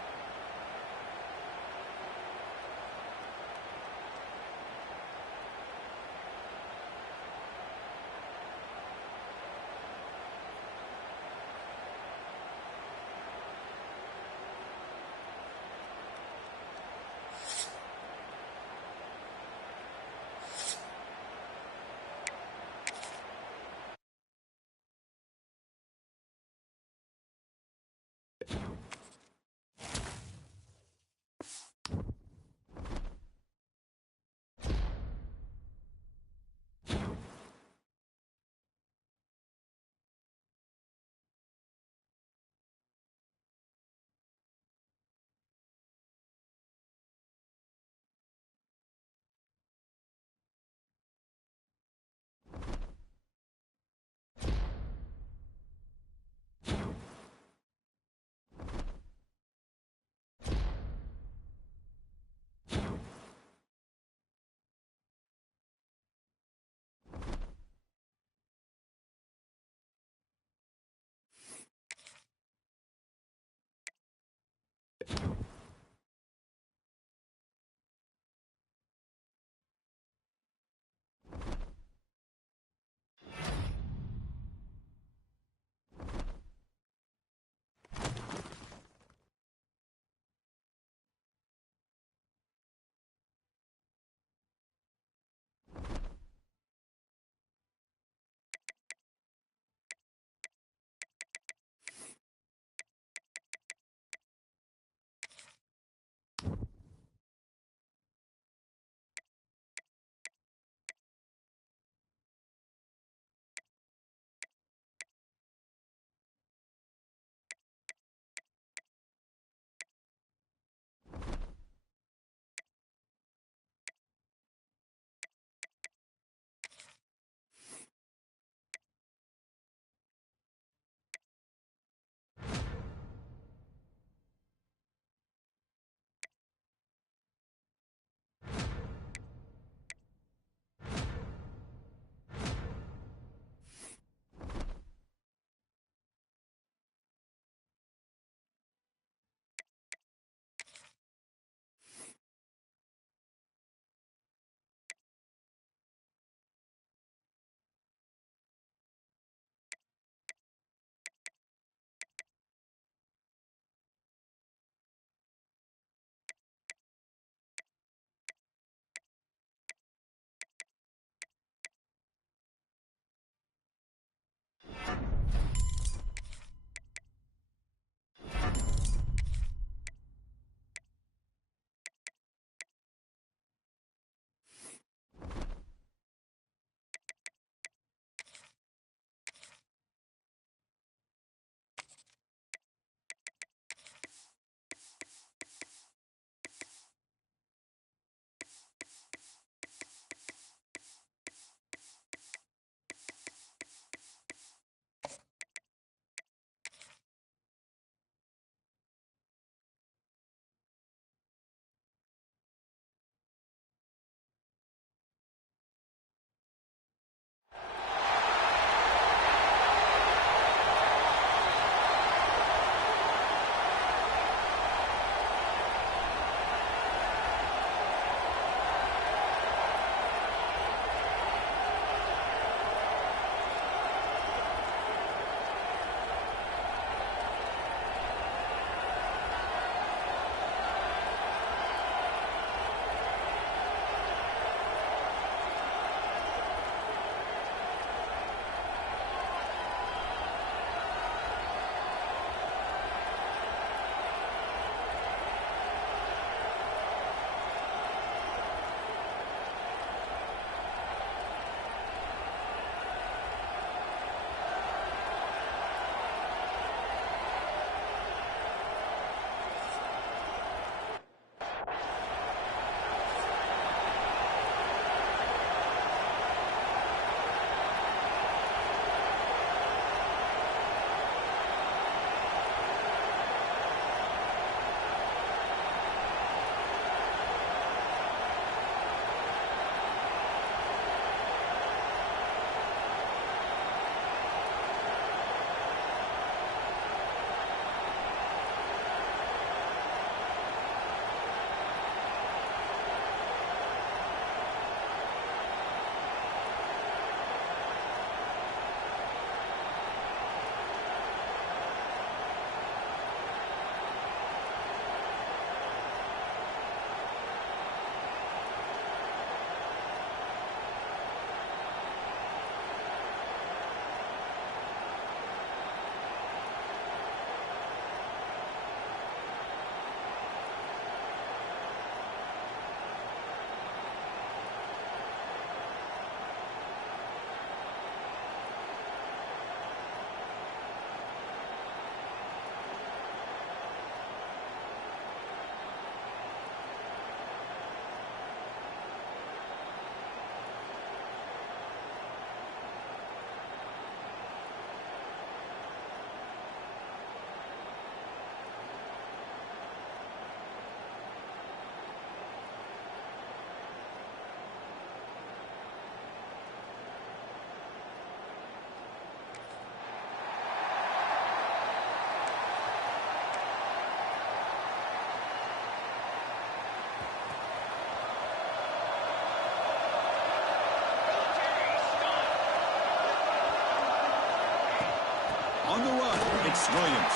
It's Williams.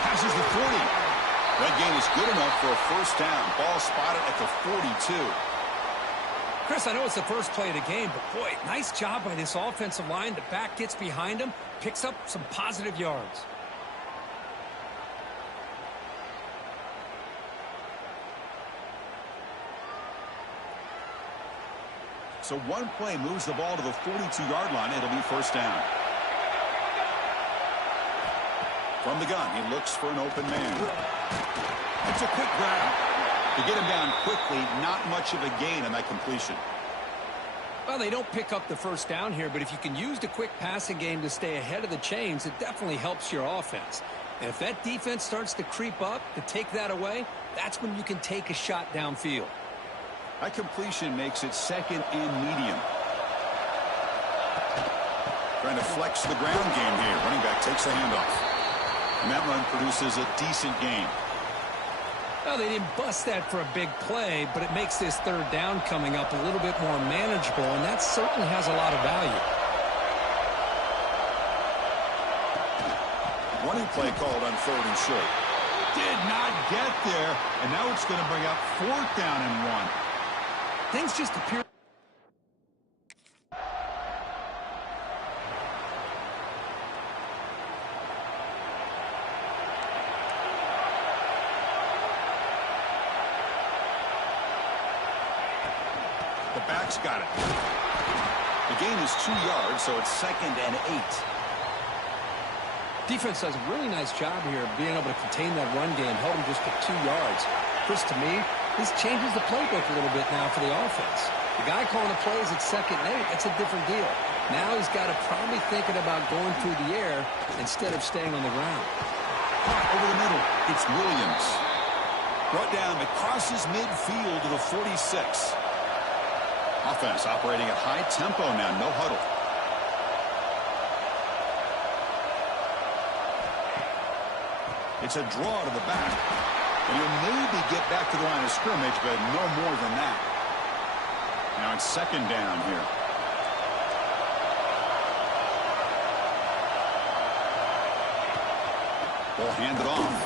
Passes the 40. That gain is good enough for a first down. Ball spotted at the 42. Chris, I know it's the first play of the game, but boy, nice job by this offensive line. The back gets behind him, picks up some positive yards. So one play moves the ball to the 42-yard line. It'll be first down. From the gun, he looks for an open man. It's a quick grab. To get him down quickly, not much of a gain on that completion. Well, they don't pick up the first down here, but if you can use the quick passing game to stay ahead of the chains, it definitely helps your offense. And if that defense starts to creep up to take that away, that's when you can take a shot downfield. That completion makes it second and medium. Trying to flex the ground game here. Running back takes the handoff. And that run produces a decent gain. Well, they didn't bust that for a big play, but it makes this third down coming up a little bit more manageable, and that certainly has a lot of value. Running play called on 3rd and short. Did not get there, and now it's going to bring up 4th down and 1. Things just appear. The back's got it. The gain is 2 yards, so it's 2nd and 8. Defense does a really nice job here of being able to contain that run game, held him just to 2 yards. Chris, to me, this changes the playbook a little bit now for the offense. The guy calling the plays at 2nd and 8, that's a different deal. Now he's got to probably thinking about going through the air instead of staying on the ground. Over the middle, it's Williams. Brought down, it crosses midfield to the 46. Offense operating at high tempo now, no huddle. It's a draw to the back. And he'll maybe get back to the line of scrimmage, but no more than that. Now it's 2nd down here. Ball handed off.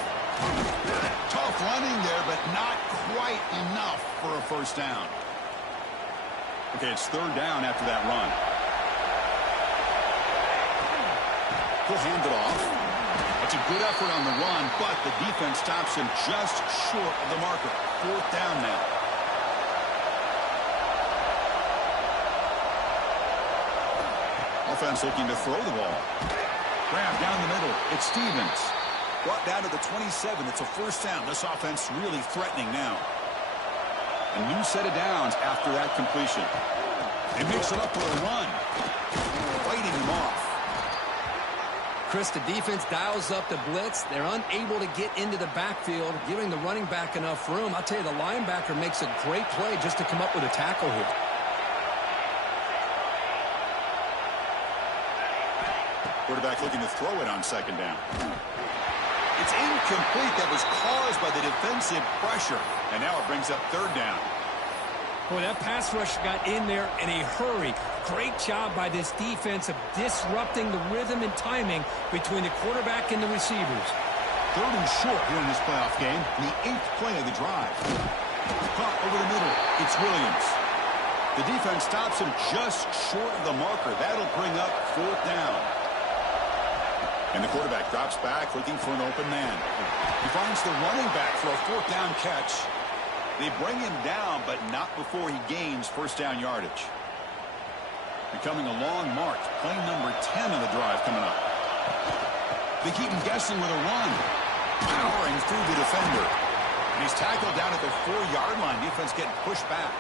Tough running there, but not quite enough for a first down. Okay, it's 3rd down after that run. He'll hand it off. It's a good effort on the run, but the defense stops him just short of the marker. 4th down now. Offense looking to throw the ball. Grab down the middle. It's Stevens. Brought down to the 27. It's a first down. This offense really threatening now. A new set of downs after that completion. They mix it up for a run. Fighting him off. Chris, the defense dials up the blitz. They're unable to get into the backfield, giving the running back enough room. I'll tell you, the linebacker makes a great play just to come up with a tackle here. Quarterback looking to throw it on 2nd down. It's incomplete. That was caused by the defensive pressure. And now it brings up 3rd down. Boy, that pass rush got in there in a hurry. Great job by this defense of disrupting the rhythm and timing between the quarterback and the receivers. 3rd and short here in this playoff game. The 8th play of the drive. Caught over the middle. It's Williams. The defense stops him just short of the marker. That'll bring up 4th down. And the quarterback drops back looking for an open man. He finds the running back for a 4th down catch. They bring him down, but not before he gains first down yardage. Becoming a long march. Play number 10 of the drive coming up. They keep him guessing with a run. Powering through the defender. And he's tackled down at the 4-yard line. Defense getting pushed back.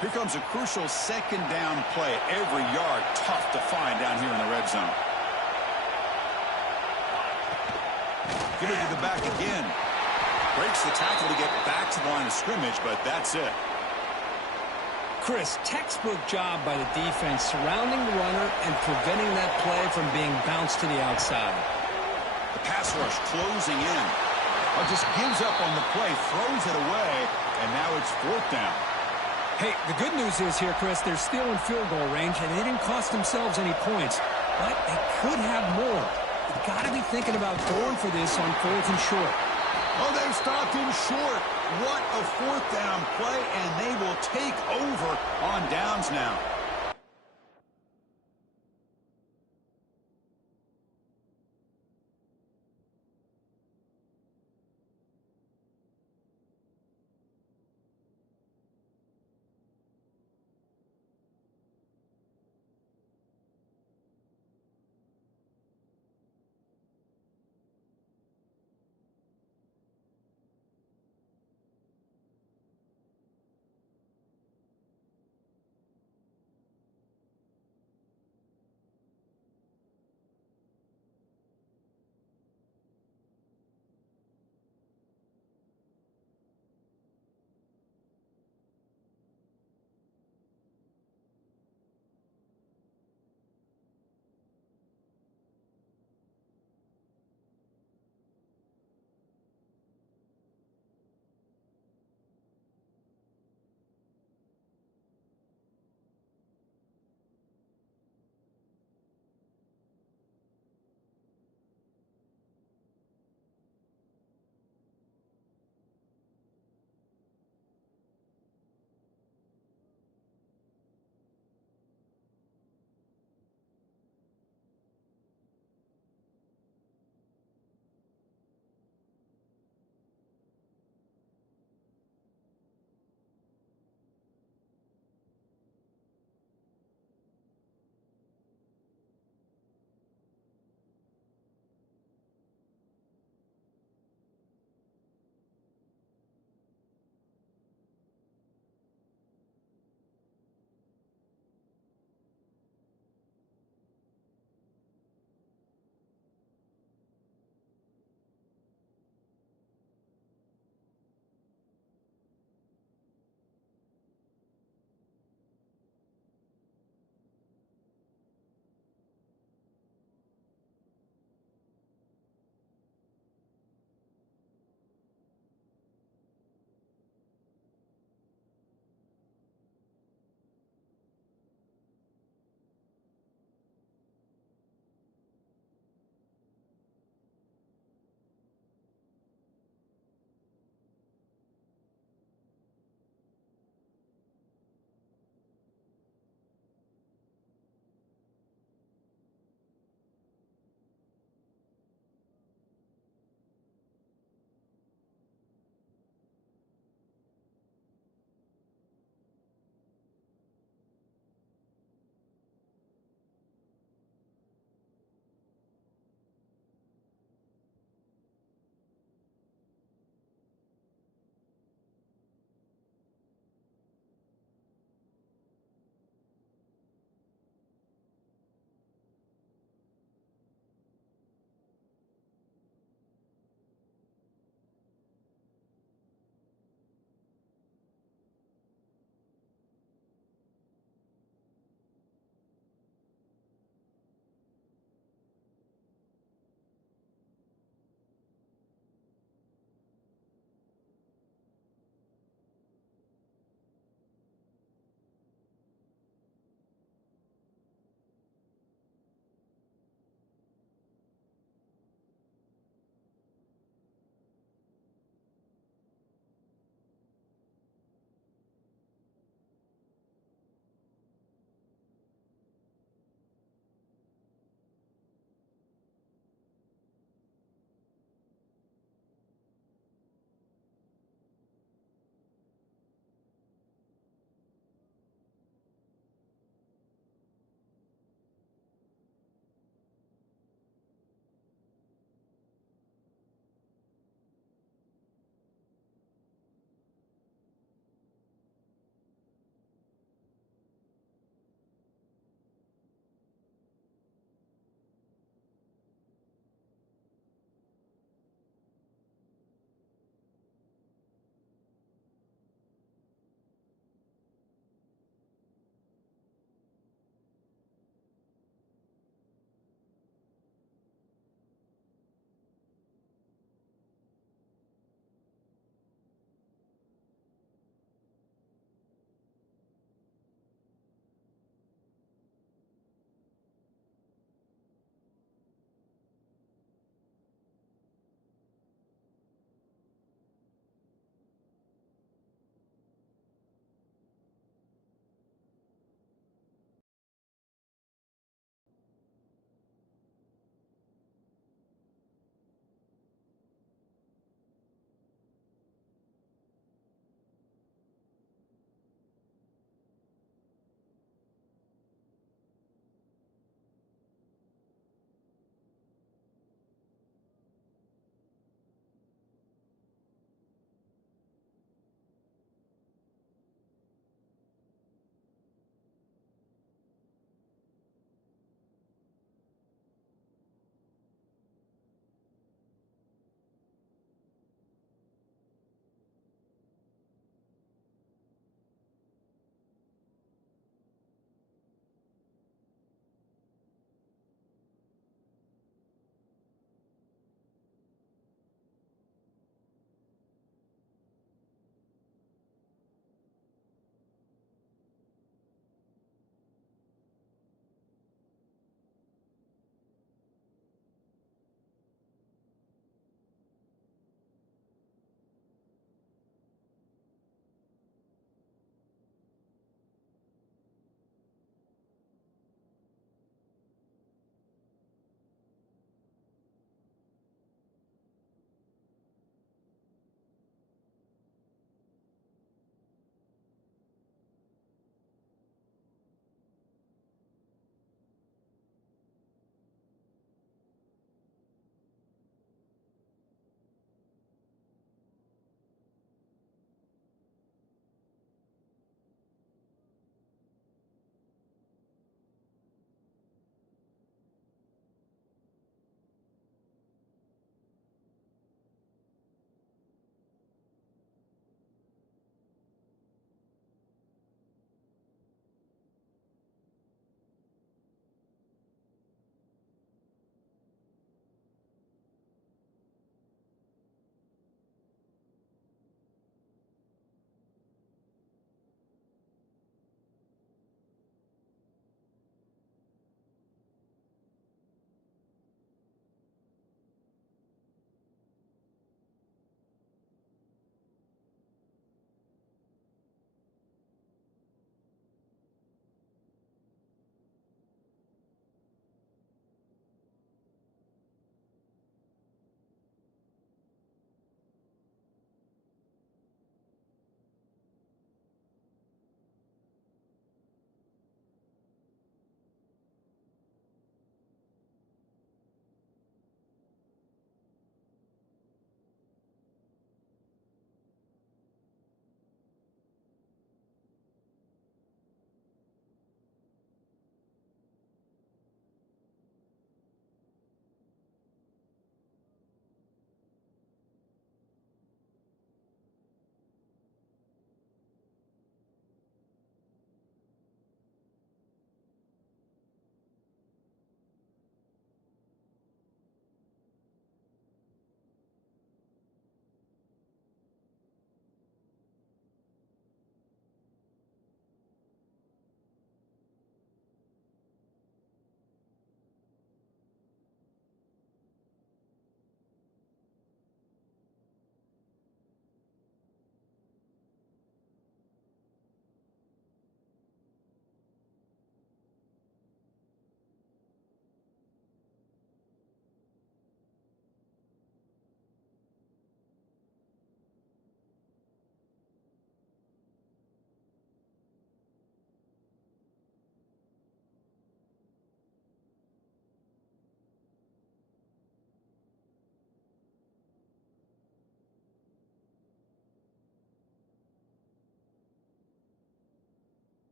Here comes a crucial 2nd down play. Every yard tough to find down here in the red zone. Give it to the back again. Breaks the tackle to get back to the line of scrimmage, but that's it. Chris, textbook job by the defense surrounding the runner and preventing that play from being bounced to the outside. The pass rush closing in. Just gives up on the play, throws it away, and now it's 4th down. Hey, the good news is here, Chris, they're still in field goal range, and they didn't cost themselves any points. But they could have more. You thinking about going for this on 4th and short. Oh, they've stopped him short. What a 4th down play, and they will take over on downs now.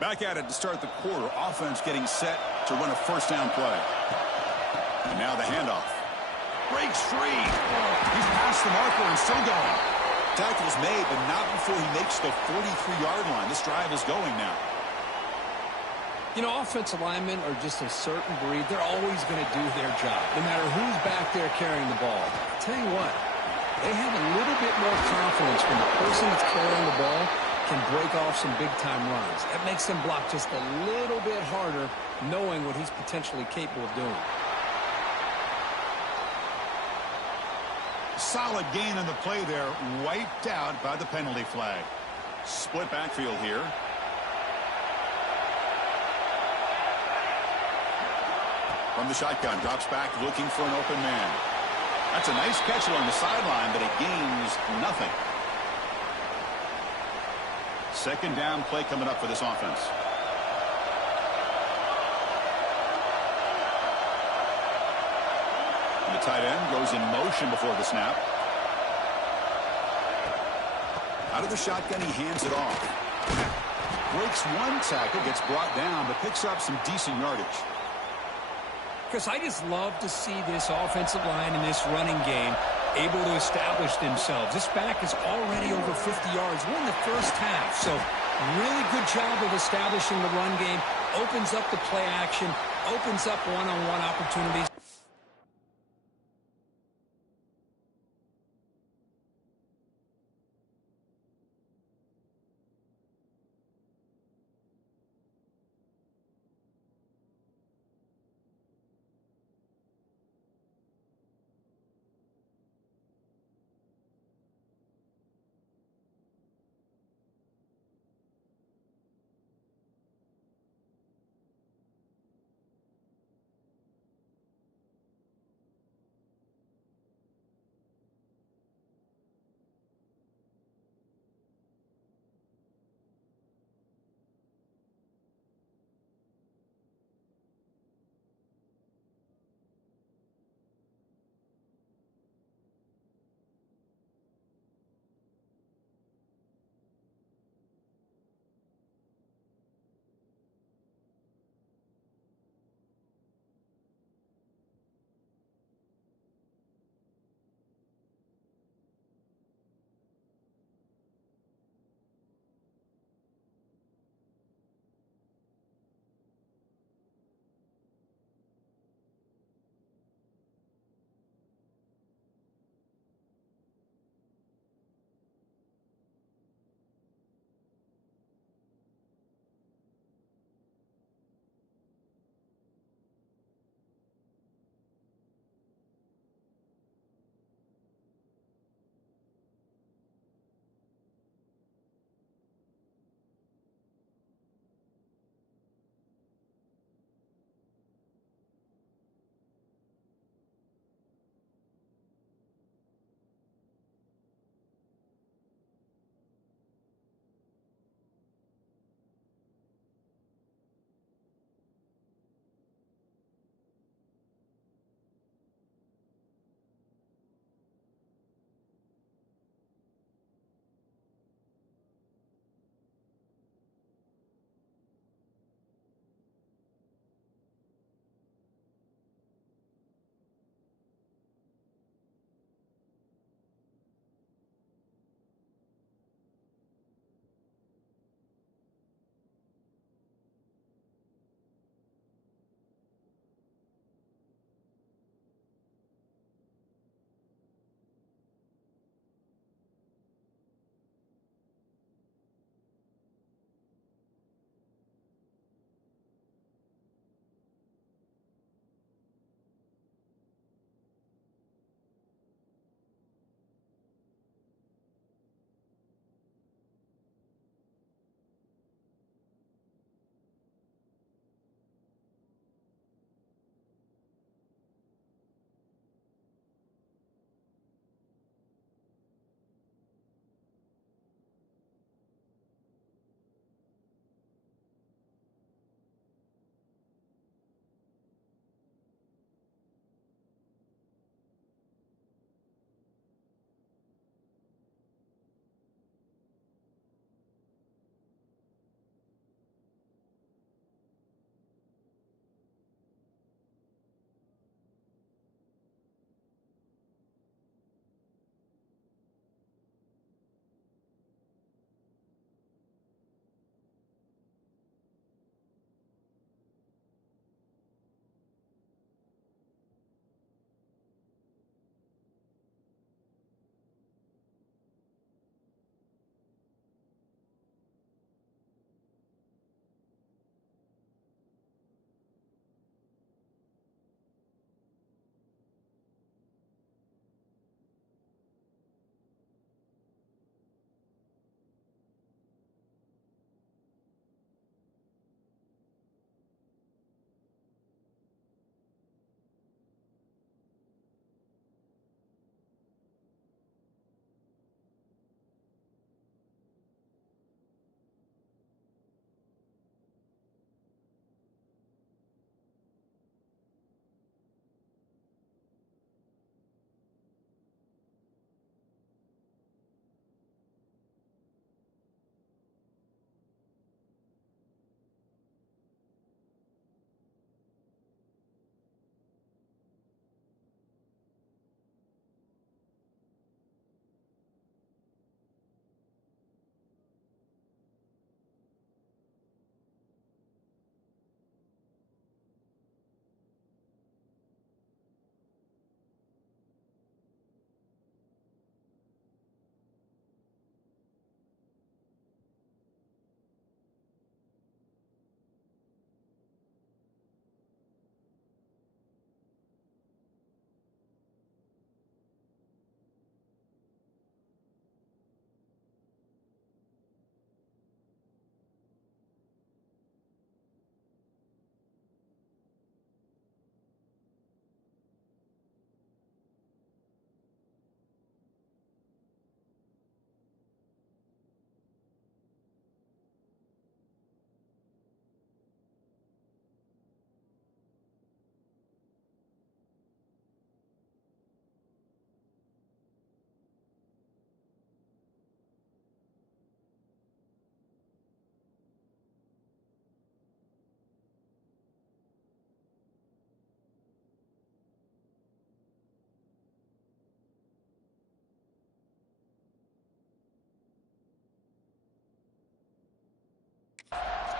Back at it to start the quarter. Offense getting set to run a first down play. And now the handoff. Breaks free. He's past the marker and still going. Tackle's made, but not before he makes the 43-yard line. This drive is going now. You know, offensive linemen are just a certain breed. They're always going to do their job, no matter who's back there carrying the ball. I'll tell you what, they have a little bit more confidence when the person that's carrying the ball can break off some big-time runs. That makes them block just a little bit harder, knowing what he's potentially capable of doing. Solid gain on the play there, wiped out by the penalty flag. Split backfield here. From the shotgun, drops back looking for an open man. That's a nice catch along the sideline, but it gains nothing. Second down play coming up for this offense. And the tight end goes in motion before the snap. Out of the shotgun, he hands it off. Breaks one tackle, gets brought down, but picks up some decent yardage. Because I just love to see this offensive line in this running game able to establish themselves. This back is already over 50 yards. We're in the first half, so really good job of establishing the run game. Opens up the play action, opens up one-on-one opportunities.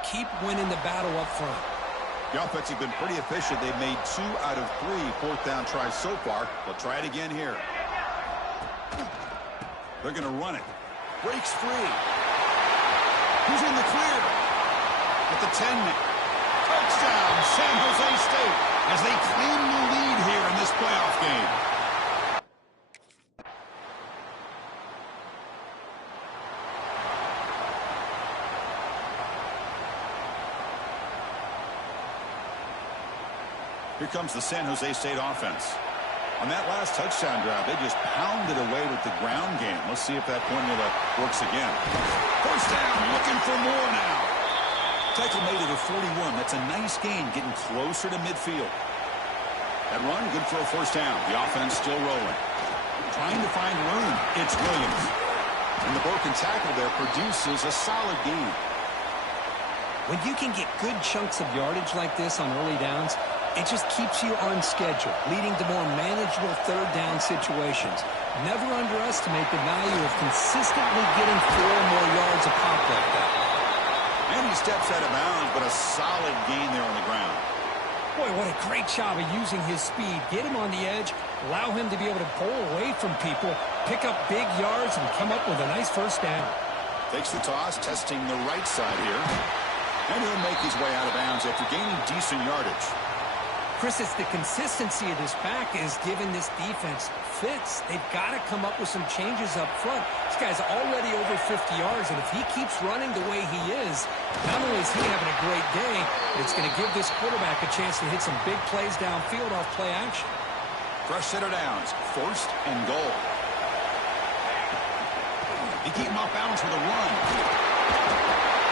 keep winning the battle up front. The offense has been pretty efficient. They've made 2 out of 3 fourth down tries so far. They'll try it again here. They're going to run it. Breaks free. Who's in the clear? At the 10. Touchdown, San Jose State, as they claim the lead here in this playoff game. Here comes the San Jose State offense. On that last touchdown drive, they just pounded away with the ground game. Let's see if that formula works again. First down, looking for more now. Tackle made it at 41. That's a nice gain, getting closer to midfield. That run, good for a first down. The offense still rolling. Trying to find room. It's Williams. And the broken tackle there produces a solid gain. When you can get good chunks of yardage like this on early downs, it just keeps you on schedule, leading to more manageable third down situations. Never underestimate the value of consistently getting 4 more yards a pop like that. And he steps out of bounds, but a solid gain there on the ground. Boy, what a great job of using his speed. Get him on the edge, allow him to be able to pull away from people, pick up big yards, and come up with a nice first down. Takes the toss, testing the right side here. And he'll make his way out of bounds after gaining decent yardage. Chris, it's the consistency of this back is giving this defense fits. They've got to come up with some changes up front. This guy's already over 50 yards, and if he keeps running the way he is, not only is he having a great day, but it's going to give this quarterback a chance to hit some big plays downfield off play action. Fresh set of downs, 1st and goal. He keep him off bounds with a run.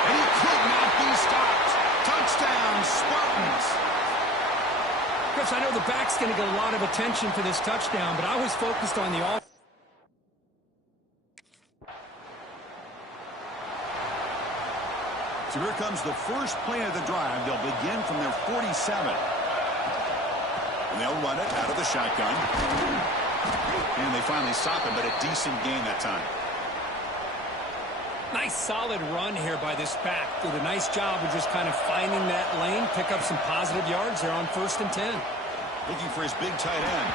And he could not be stopped. Touchdown, Spartans. Chris, I know the back's going to get a lot of attention for this touchdown, but I was focused on the offense. So here comes the first play of the drive. They'll begin from their 47. And they'll run it out of the shotgun. And they finally stop him, but a decent gain that time. Nice solid run here by this back. Did a nice job of just kind of finding that lane, pick up some positive yards there on 1st and 10. Looking for his big tight end.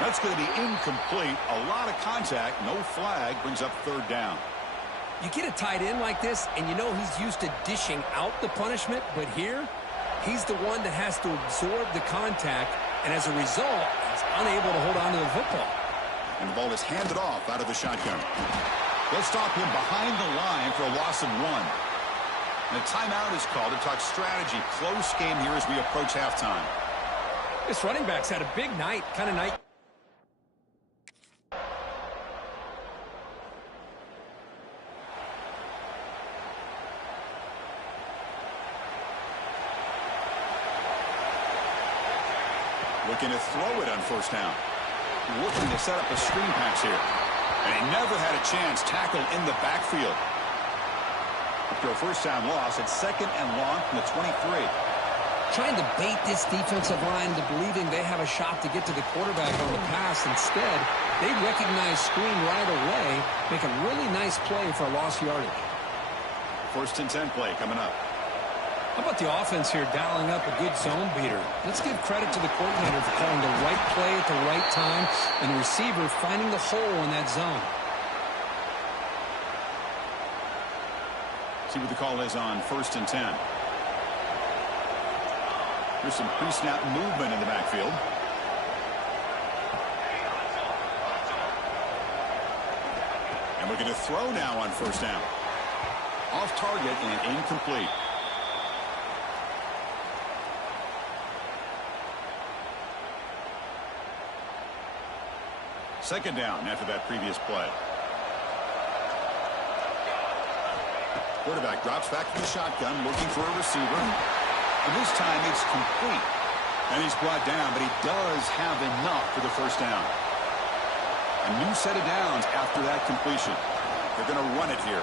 That's going to be incomplete. A lot of contact, no flag, brings up 3rd down. You get a tight end like this, and you know he's used to dishing out the punishment, but here, he's the one that has to absorb the contact, and as a result, he's unable to hold on to the football. And the ball is handed off out of the shotgun. They'll stop him behind the line for a loss of 1. And a timeout is called to talk strategy. Close game here as we approach halftime. This running back's had a big night, kind of night. Looking to throw it on 1st down. Looking to set up a screen pass here. And he never had a chance, tackled in the backfield. After a 1st down loss, it's 2nd and long from the 23. Trying to bait this defensive line to believing they have a shot to get to the quarterback on the pass. Instead, they recognize screen right away, make a really nice play for a lost yardage. 1st and 10 play coming up. How about the offense here dialing up a good zone beater? Let's give credit to the coordinator for calling the right play at the right time and the receiver finding the hole in that zone. See what the call is on 1st and 10. There's some pre-snap movement in the backfield. And we're going to throw now on 1st down. Off target and incomplete. Second down after that previous play. Quarterback drops back to the shotgun, looking for a receiver. And this time it's complete. And he's brought down, but he does have enough for the 1st down. A new set of downs after that completion. They're going to run it here.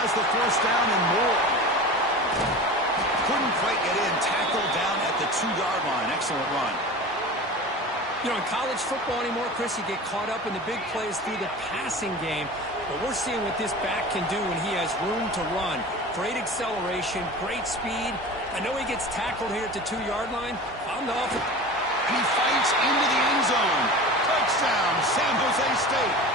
Has the 1st down and more. Couldn't quite get in. Tackled down at the 2-yard line. Excellent run. You know, in college football anymore, Chris, you get caught up in the big plays through the passing game. But we're seeing what this back can do when he has room to run. Great acceleration, great speed. I know he gets tackled here at the 2-yard line. On the offense. And he fights into the end zone. Touchdown, San Jose State.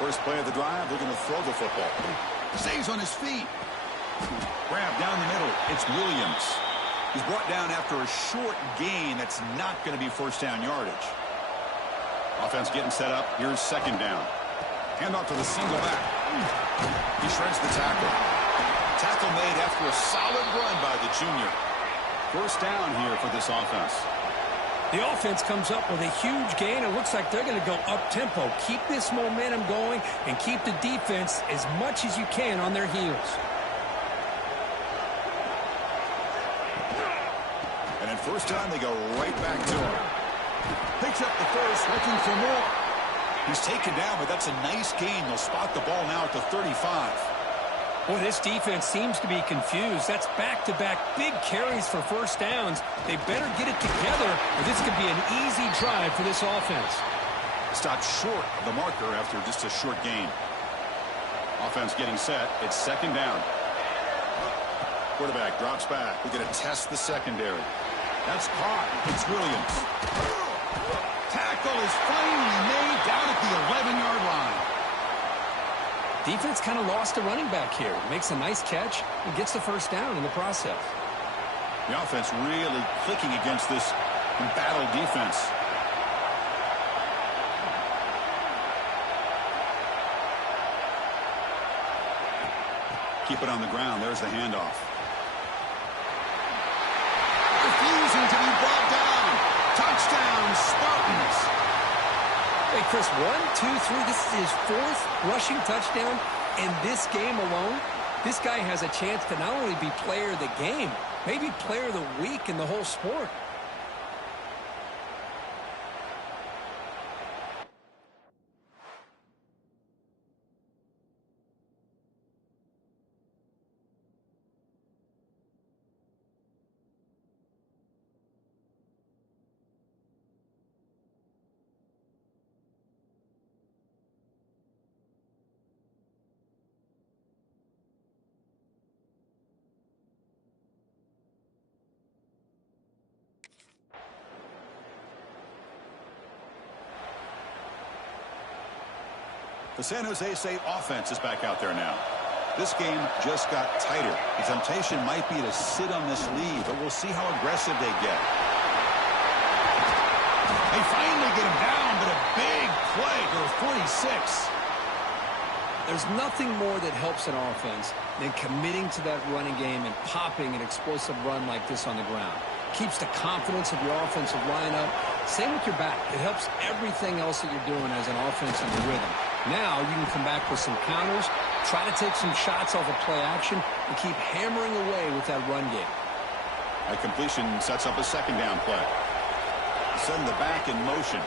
First play of the drive, they're going to throw the football. Stays on his feet. Grab down the middle. It's Williams. He's brought down after a short gain that's not going to be first down yardage. Offense getting set up. Here's second down. Hand off to the single back. He shreds the tackle. Tackle made after a solid run by the junior. First down here for this offense. The offense comes up with a huge gain. It looks like they're going to go up-tempo. Keep this momentum going and keep the defense as much as you can on their heels. And in first down, they go right back to him. Picks up the first, looking for more. He's taken down, but that's a nice gain. They'll spot the ball now at the 35. Boy, this defense seems to be confused. That's back-to-back big carries for first downs. They better get it together, or this could be an easy drive for this offense. Stopped short of the marker after just a short gain. Offense getting set. It's second down. Quarterback drops back. We're going to test the secondary. That's caught. It's Williams. Tackle is finally made down at the 11-yard line. Defense kind of lost a running back here. Makes a nice catch and gets the first down in the process. The offense really clicking against this embattled defense. Keep it on the ground. There's the handoff. Refusing to be brought down. Touchdown, Spartans. Hey, Chris, 1, 2, 3. This is his 4th rushing touchdown in this game alone. This guy has a chance to not only be player of the game, maybe player of the week in the whole sport. The San Jose State offense is back out there now. This game just got tighter. The temptation might be to sit on this lead, but we'll see how aggressive they get. They finally get him down, but a big play for 46. There's nothing more that helps an offense than committing to that running game and popping an explosive run like this on the ground. Keeps the confidence of your offensive lineup. Same with your back. It helps everything else that you're doing as an offense in the rhythm. Now you can come back with some counters, try to take some shots off of play action, and keep hammering away with that run game. That completion sets up a second down play. Send the back in motion.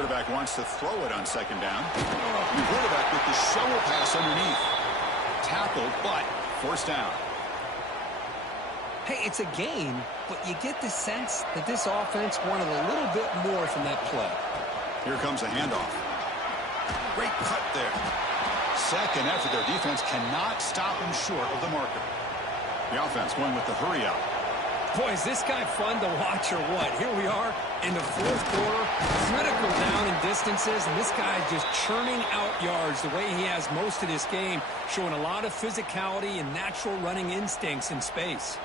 Quarterback wants to throw it on second down. The quarterback with the shovel pass underneath. Tackled, but forced down. Hey, it's a game, but you get the sense that this offense wanted a little bit more from that play. Here comes a handoff. Great cut there. Second effort, their defense cannot stop him short of the marker. The offense going with the hurry up. Boy, is this guy fun to watch or what? Here we are in the fourth quarter, critical down in distances, and this guy just churning out yards the way he has most of this game, showing a lot of physicality and natural running instincts in space.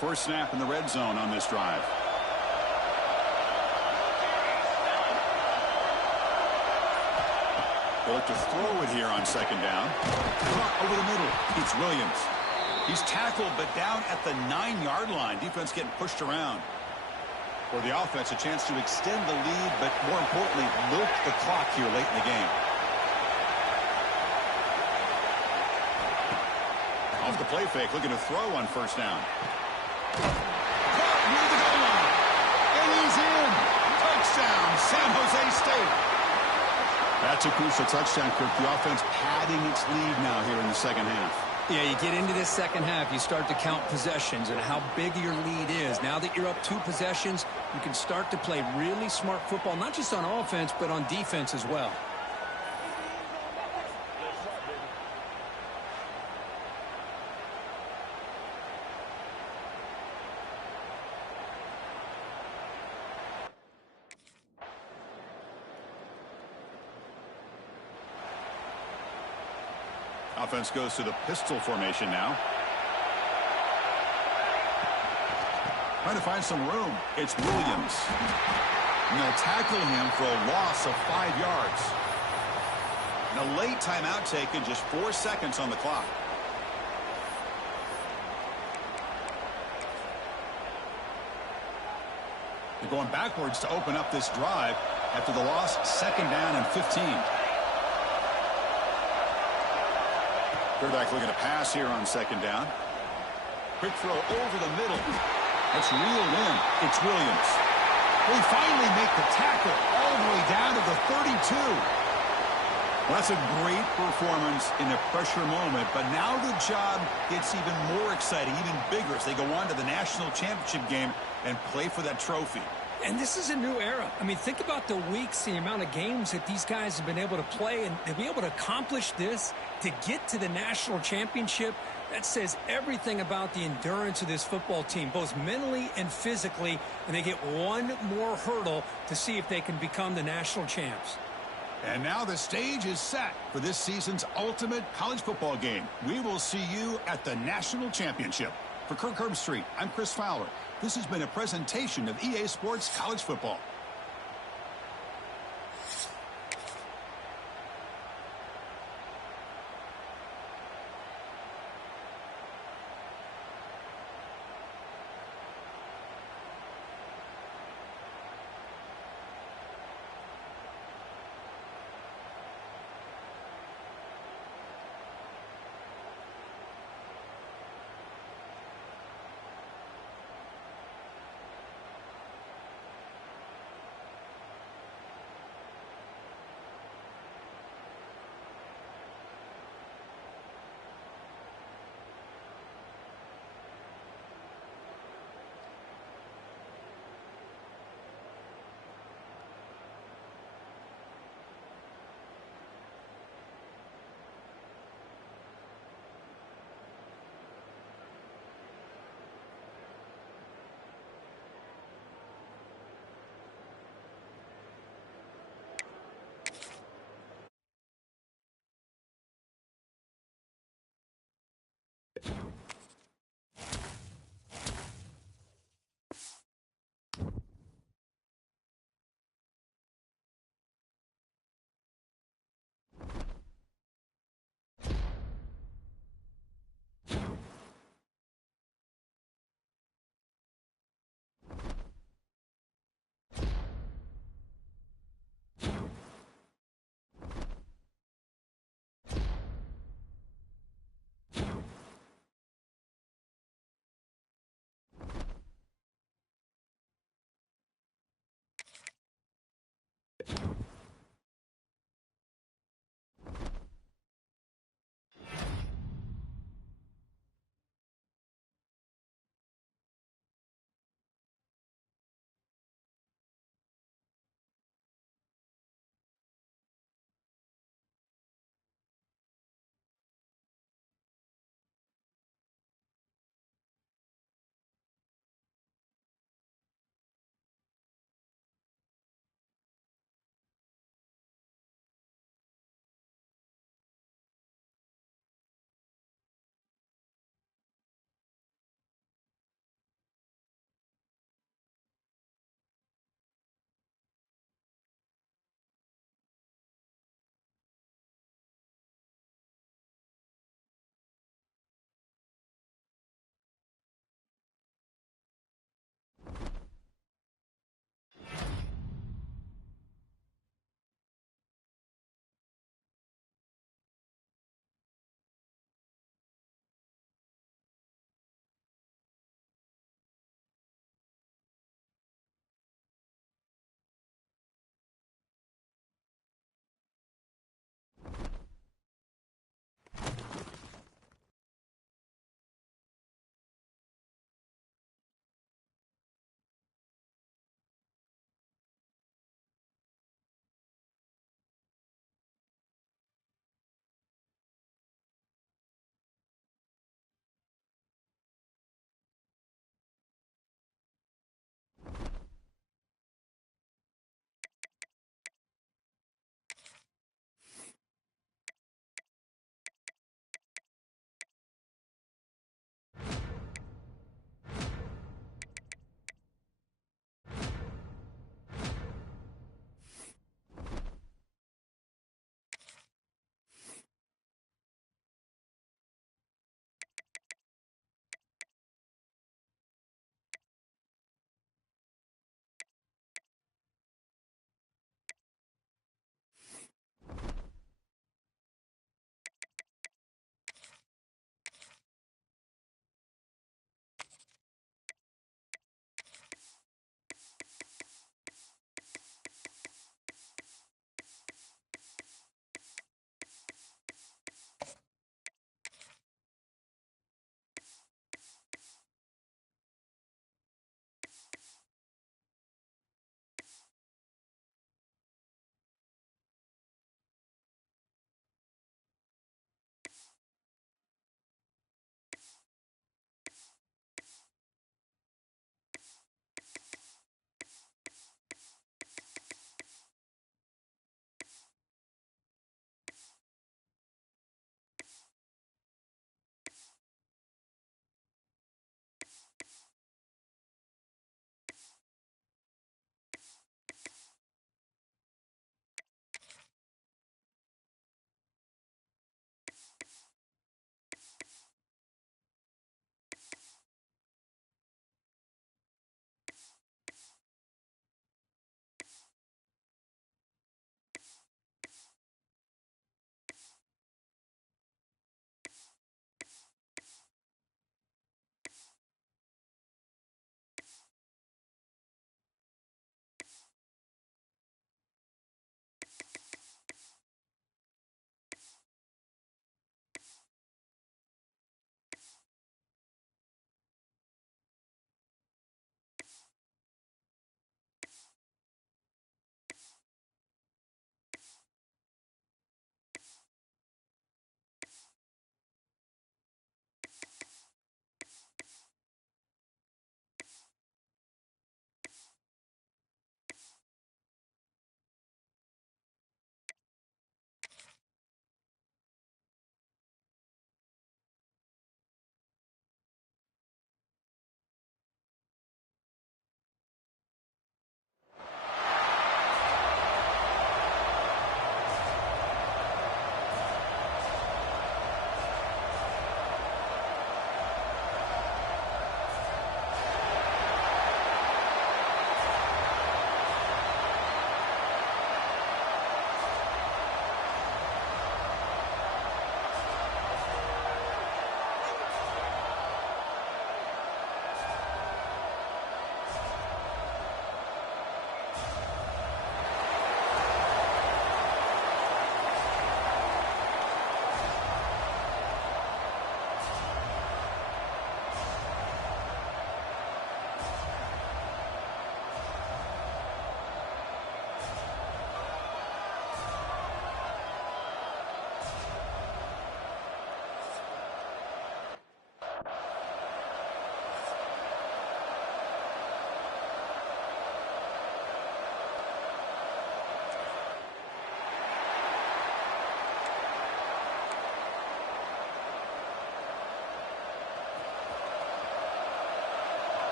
First snap in the red zone on this drive. They look to throw it here on second down. Caught over the middle. It's Williams. He's tackled, but down at the 9-yard line. Defense getting pushed around. For the offense, a chance to extend the lead, but more importantly, milk the clock here late in the game. Off the play fake, looking to throw on first down. Caught near the goal line. And he's in. Touchdown, San Jose State. That's a crucial touchdown, Kirk. The offense padding its lead now here in the second half. Yeah, you get into this second half, you start to count possessions and how big your lead is. Now that you're up 2 possessions, you can start to play really smart football, not just on offense, but on defense as well. Offense goes to the pistol formation now. Trying to find some room. It's Williams. And they'll tackle him for a loss of 5 yards. And a late timeout taken, just 4 seconds on the clock. They're going backwards to open up this drive after the loss, second down and 15. Quarterback looking to pass here on second down. Quick throw over the middle. That's reeled in. It's Williams. We finally make the tackle all the way down to the 32. Well, that's a great performance in a pressure moment, but now the job gets even more exciting, even bigger as they go on to the national championship game and play for that trophy. And this is a new era. I mean, think about the weeks, the amount of games that these guys have been able to play, and to be able to accomplish this, to get to the national championship, that says everything about the endurance of this football team, both mentally and physically, and they get one more hurdle to see if they can become the national champs. And now the stage is set for this season's ultimate college football game. We will see you at the national championship. For Kirk Herbstreit, I'm Chris Fowler. This has been a presentation of EA Sports College Football.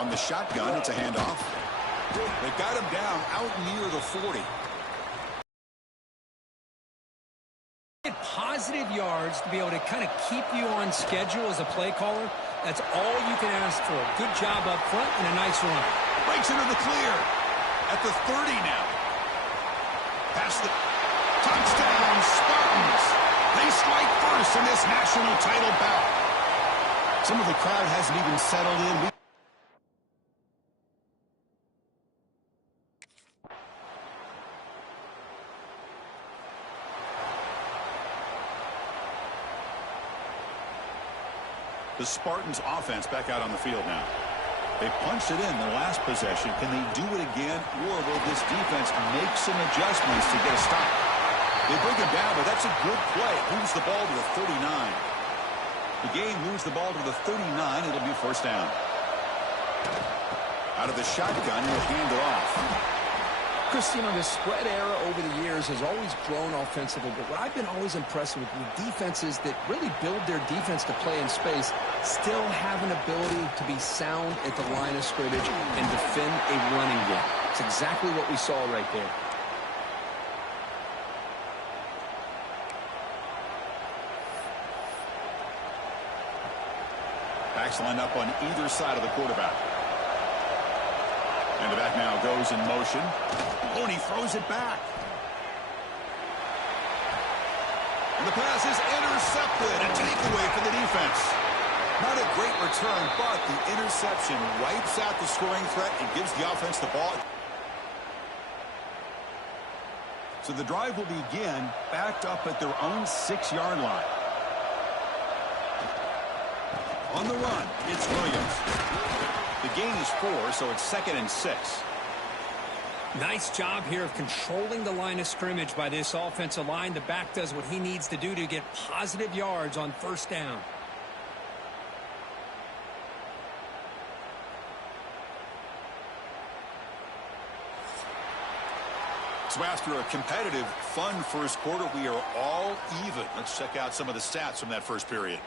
On the shotgun, it's a handoff. They got him down out near the 40. Positive yards to be able to kind of keep you on schedule as a play caller. That's all you can ask for. Good job up front and a nice run. Breaks into the clear at the 30 now. Past the touchdown, Spartans. They strike first in this national title bout. Some of the crowd hasn't even settled in. The Spartans offense back out on the field now. They punched it in the last possession. Can they do it again, or will this defense make some adjustments to get a stop? They bring him down, but that's a good play. Moves the ball to the 39. The game moves the ball to the 39. It'll be first down. Out of the shotgun, he'll hand it off. Chris, you know, the spread era over the years has always grown offensively, but what I've been always impressed with defenses that really build their defense to play in space still have an ability to be sound at the line of scrimmage and defend a running game. It's exactly what we saw right there. Backs line up on either side of the quarterback. And the back now goes in motion. Oh, and he throws it back. And the pass is intercepted. A takeaway for the defense. Not a great return, but the interception wipes out the scoring threat and gives the offense the ball. So the drive will begin backed up at their own 6-yard line. On the run, it's Williams. The gain is 4, so it's 2nd and 6. Nice job here of controlling the line of scrimmage by this offensive line. The back does what he needs to do to get positive yards on first down. So after a competitive, fun first quarter, we are all even. Let's check out some of the stats from that first period.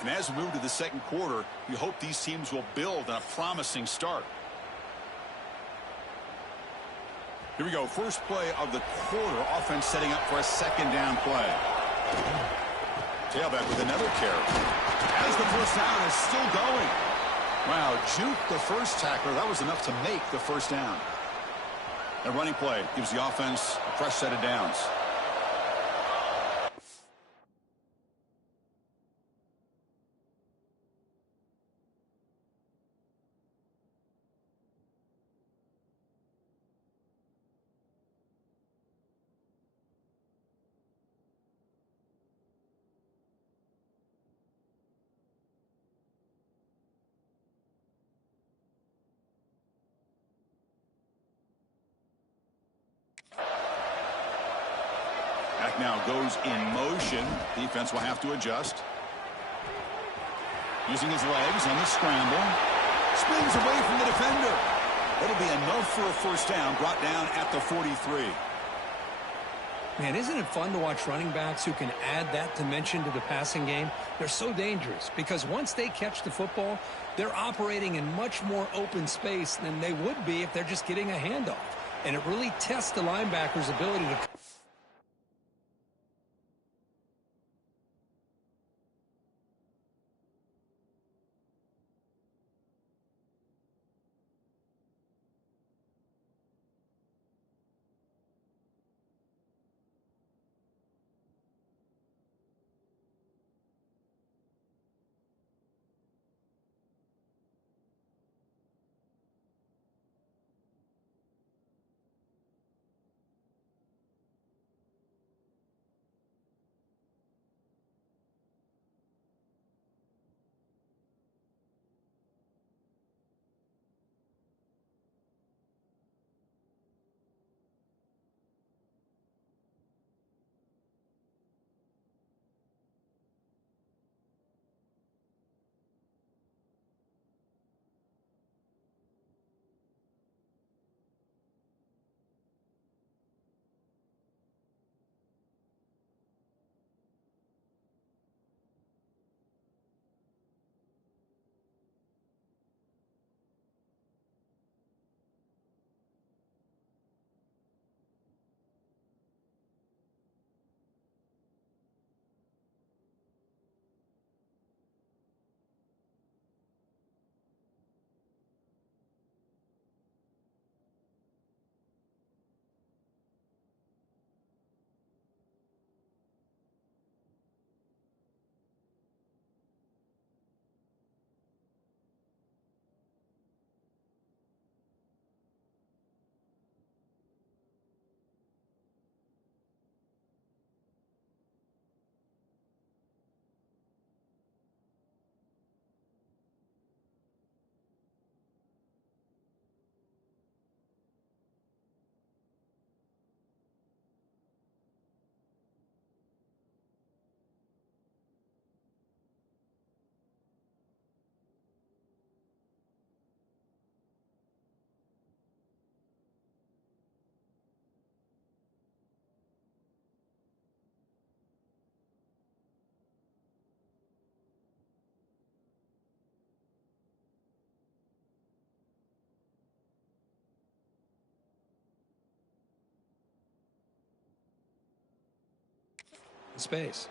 And as we move to the second quarter, we hope these teams will build on a promising start. Here we go. First play of the quarter. Offense setting up for a 2nd down play. Tailback with another carry. As the first down is still going. Wow, juke the first tackler. That was enough to make the first down. A running play gives the offense a fresh set of downs. Back now goes in motion. Defense will have to adjust. Using his legs on the scramble. Spins away from the defender. That'll be enough for a first down. Brought down at the 43. Man, isn't it fun to watch running backs who can add that dimension to the passing game? They're so dangerous because once they catch the football, they're operating in much more open space than they would be if they're just getting a handoff. And it really tests the linebacker's ability to... Space.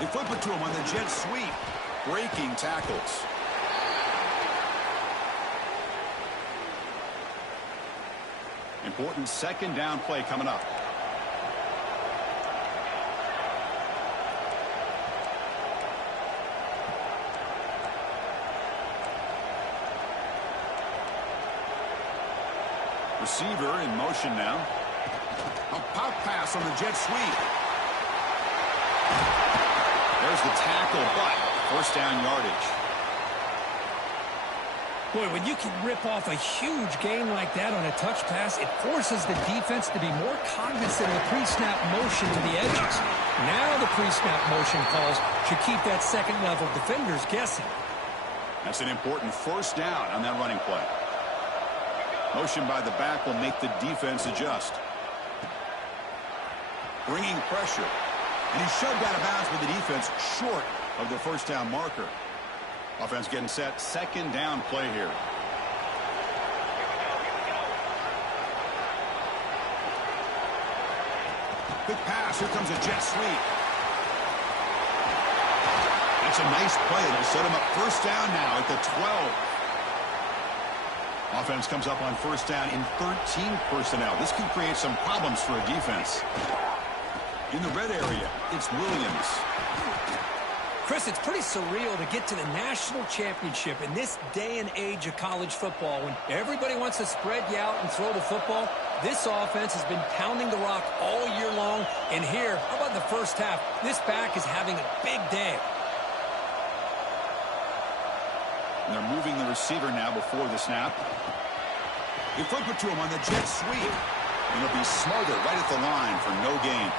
They flip it to him on the jet sweep. Breaking tackles. Important second down play coming up. Receiver in motion now. A pop pass on the jet sweep. There's the tackle, but first down yardage. Boy, when you can rip off a huge gain like that on a touch pass, it forces the defense to be more cognizant of the pre-snap motion to the edges. Now the pre-snap motion calls should keep that second-level defenders guessing. That's an important first down on that running play. Motion by the back will make the defense adjust. Bringing pressure. And he's shoved out of bounds with the defense short of the first down marker. Offense getting set. Second down play here. Quick pass. Here comes a jet sweep. That's a nice play. It'll set him up first down now at the 12. Offense comes up on first down in 13 personnel. This could create some problems for a defense. In the red area, it's Williams. Chris, it's pretty surreal to get to the national championship in this day and age of college football when everybody wants to spread you out and throw the football. This offense has been pounding the rock all year long. And here, how about the first half? This back is having a big day. And they're moving the receiver now before the snap. They flip it to him on the jet sweep. And it'll be smothered right at the line for no gain.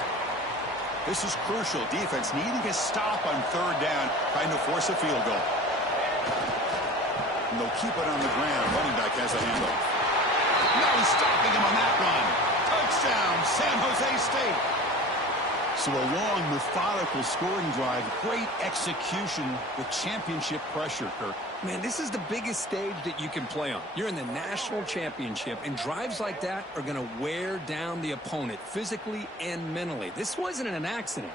This is crucial. Defense needing a stop on third down, trying to force a field goal. And they'll keep it on the ground. Running back has a handoff. No stopping him on that run. Touchdown, San Jose State. So a long, methodical scoring drive. Great execution with championship pressure, Kirk. Man, this is the biggest stage that you can play on. You're in the national championship, and drives like that are going to wear down the opponent physically and mentally. This wasn't an accident.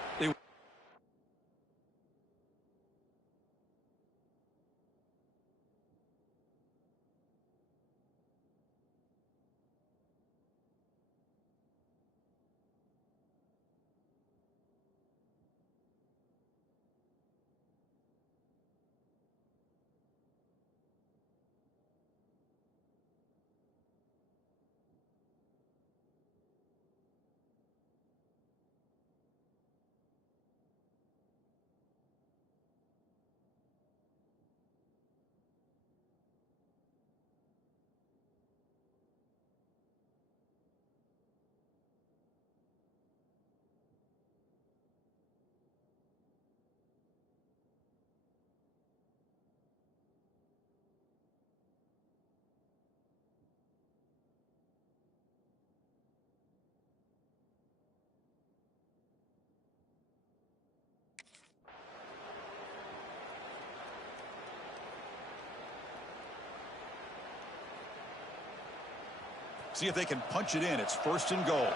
See if they can punch it in. It's first and goal.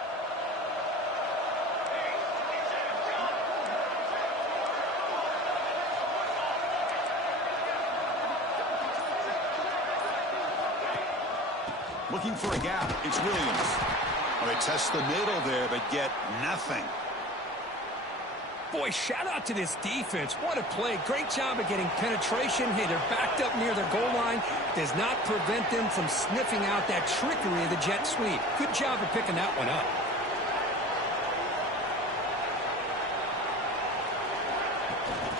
Looking for a gap. It's Williams. Well, they test the middle there, but get nothing. Boy, shout out to this defense. What a play. Great job of getting penetration. Hey, they're backed up near their goal line. Does not prevent them from sniffing out that trickery of the jet sweep. Good job of picking that one up.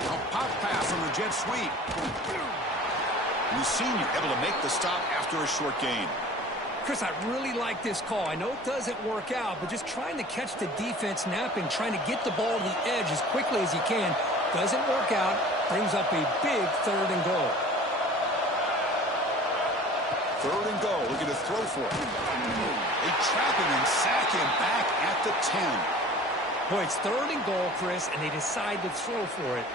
A pop pass on the jet sweep. The senior able to make the stop after a short gain. Chris, I really like this call. I know it doesn't work out, but just trying to catch the defense napping, trying to get the ball to the edge as quickly as you can. Doesn't work out. Brings up a big third and goal. Third and goal. Looking to throw for it. They trap him and sack him back at the 10. Boy, it's third and goal, Chris, and they decide to throw for it.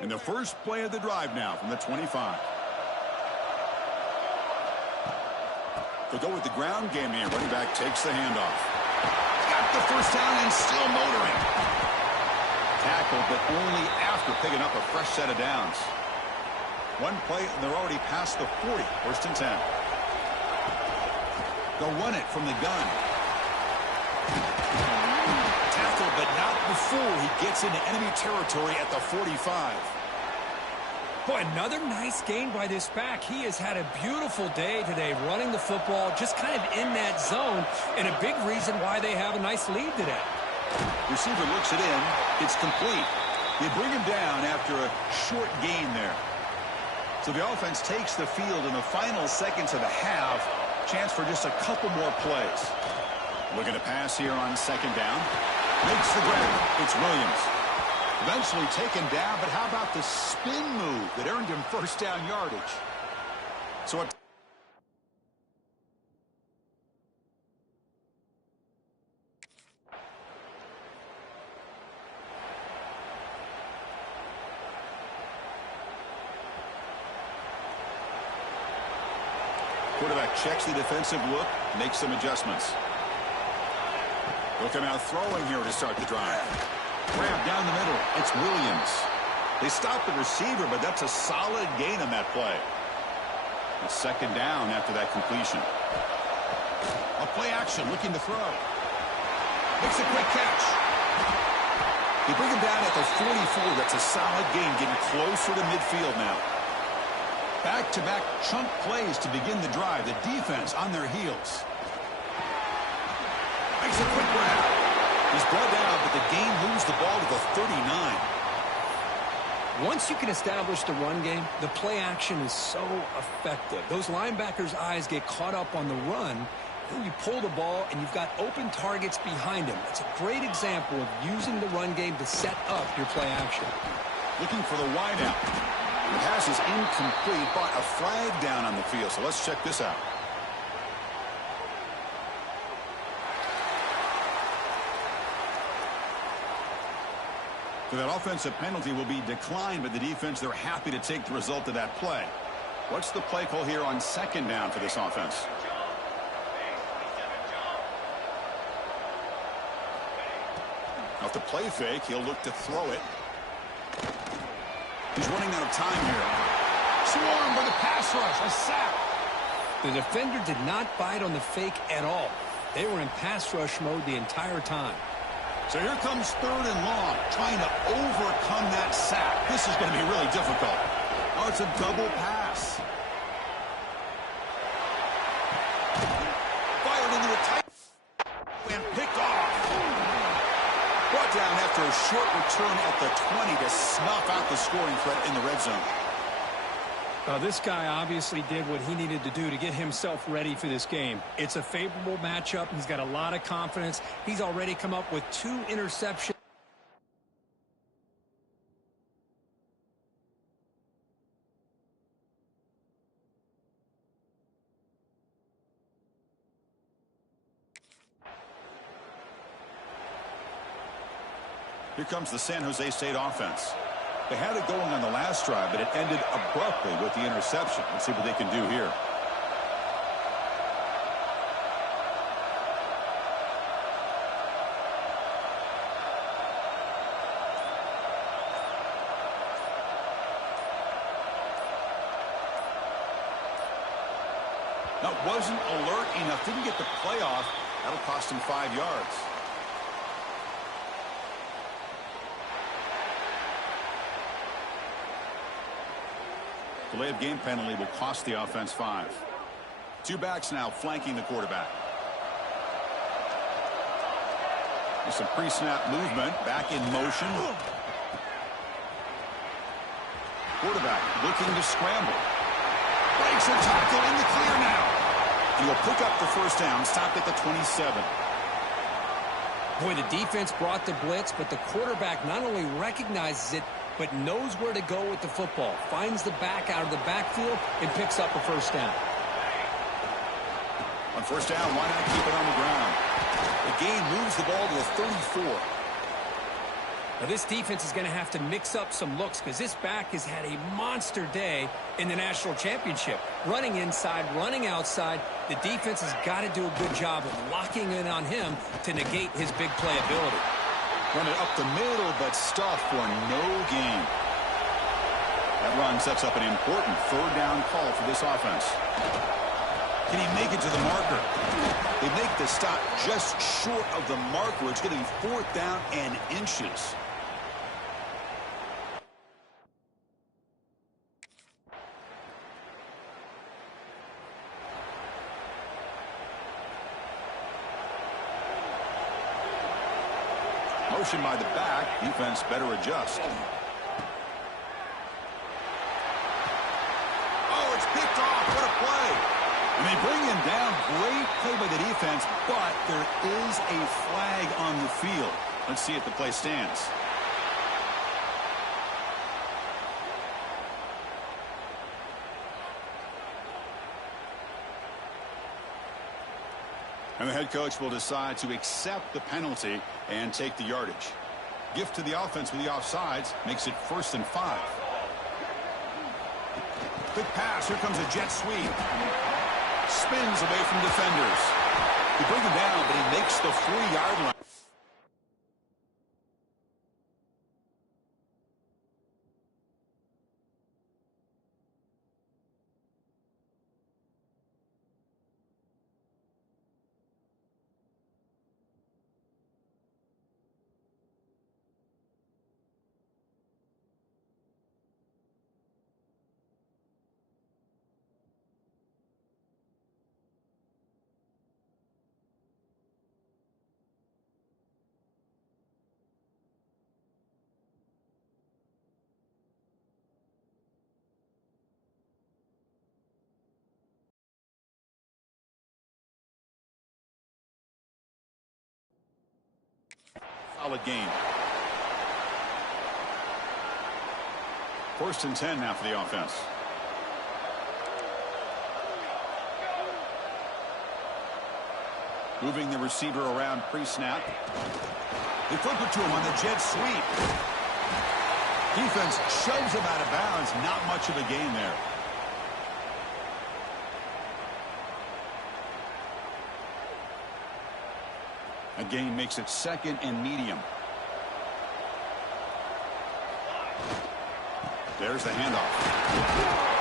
And the first play of the drive now from the 25. They'll go with the ground game here. Running back takes the handoff. Got the first down and still motoring. Tackle, but only after picking up a fresh set of downs. One play, and they're already past the 40. First and 10. They'll run it from the gun. Tackle, but not before he gets into enemy territory at the 45. Boy, another nice gain by this back. He has had a beautiful day today running the football, just kind of in that zone, and a big reason why they have a nice lead today. Receiver looks it in. It's complete. They bring him down after a short gain there. So the offense takes the field in the final seconds of the half. Chance for just a couple more plays. Looking to pass here on second down. Makes the grab. It's Williams. Eventually taken down, but how about the spin move that earned him first down yardage? So it quarterback checks the defensive look, makes some adjustments. Looking out throwing here to start the drive. Grab down the middle. It's Williams. They stop the receiver, but that's a solid gain on that play. It's second down after that completion. A play action, looking to throw. Makes a quick catch. They bring him down at the 44. That's a solid gain, getting closer to midfield now. Back-to-back chunk plays to begin the drive. The defense on their heels. Makes a quick grab. He's brought down, but the gain moves the ball to the 39. Once you can establish the run game, the play action is so effective. Those linebackers' eyes get caught up on the run. Then you pull the ball, and you've got open targets behind him. It's a great example of using the run game to set up your play action. Looking for the wideout. The pass is incomplete, but a flag down on the field. So let's check this out. So that offensive penalty will be declined by the defense. They're happy to take the result of that play. What's the play call here on second down for this offense? Off the play fake, he'll look to throw it. He's running out of time here. Swarm by the pass rush. A sack. The defender did not bite on the fake at all. They were in pass rush mode the entire time. So here comes third and long, trying to overcome that sack. This is going to be really difficult. Oh, it's a double pass. Fired into a tight and picked off. Brought down after a short return at the 20 to snuff out the scoring threat in the red zone. This guy obviously did what he needed to do to get himself ready for this game. It's a favorable matchup. He's got a lot of confidence. He's already come up with 2 interceptions. Here comes the San Jose State offense. They had it going on the last drive, but it ended abruptly with the interception. Let's see what they can do here. Now, wasn't alert enough. Didn't get the play off. That'll cost him 5 yards. Delay of game penalty will cost the offense 5. 2 backs now flanking the quarterback. There's some pre-snap movement. Back in motion. Quarterback looking to scramble. Breaks a tackle in the clear now. And he'll pick up the first down. Stopped at the 27. Boy, the defense brought the blitz, but the quarterback not only recognizes it, but knows where to go with the football. Finds the back out of the backfield and picks up a first down. On first down, why not keep it on the ground? The gain moves the ball to the 34. Now, this defense is going to have to mix up some looks because this back has had a monster day in the national championship. Running inside, running outside. The defense has got to do a good job of locking in on him to negate his big play ability. Run it up the middle, but stuff for no gain. That run sets up an important third down call for this offense. Can he make it to the marker? They make the stop just short of the marker. It's getting fourth down and inches. Motion by the back. Defense better adjust. Oh, it's picked off. What a play. And they bring him down. Great play by the defense, but there is a flag on the field. Let's see if the play stands. And the head coach will decide to accept the penalty and take the yardage. Gift to the offense with the offsides makes it 1st and 5. Quick pass. Here comes a jet sweep. Spins away from defenders. They bring him down, but he makes the 3-yard line. Solid game. 1st and 10 now for the offense. Moving the receiver around pre-snap. They flip it to him on the jet sweep. Defense shoves him out of bounds. Not much of a gain there. A gain makes it 2nd and medium. There's the handoff.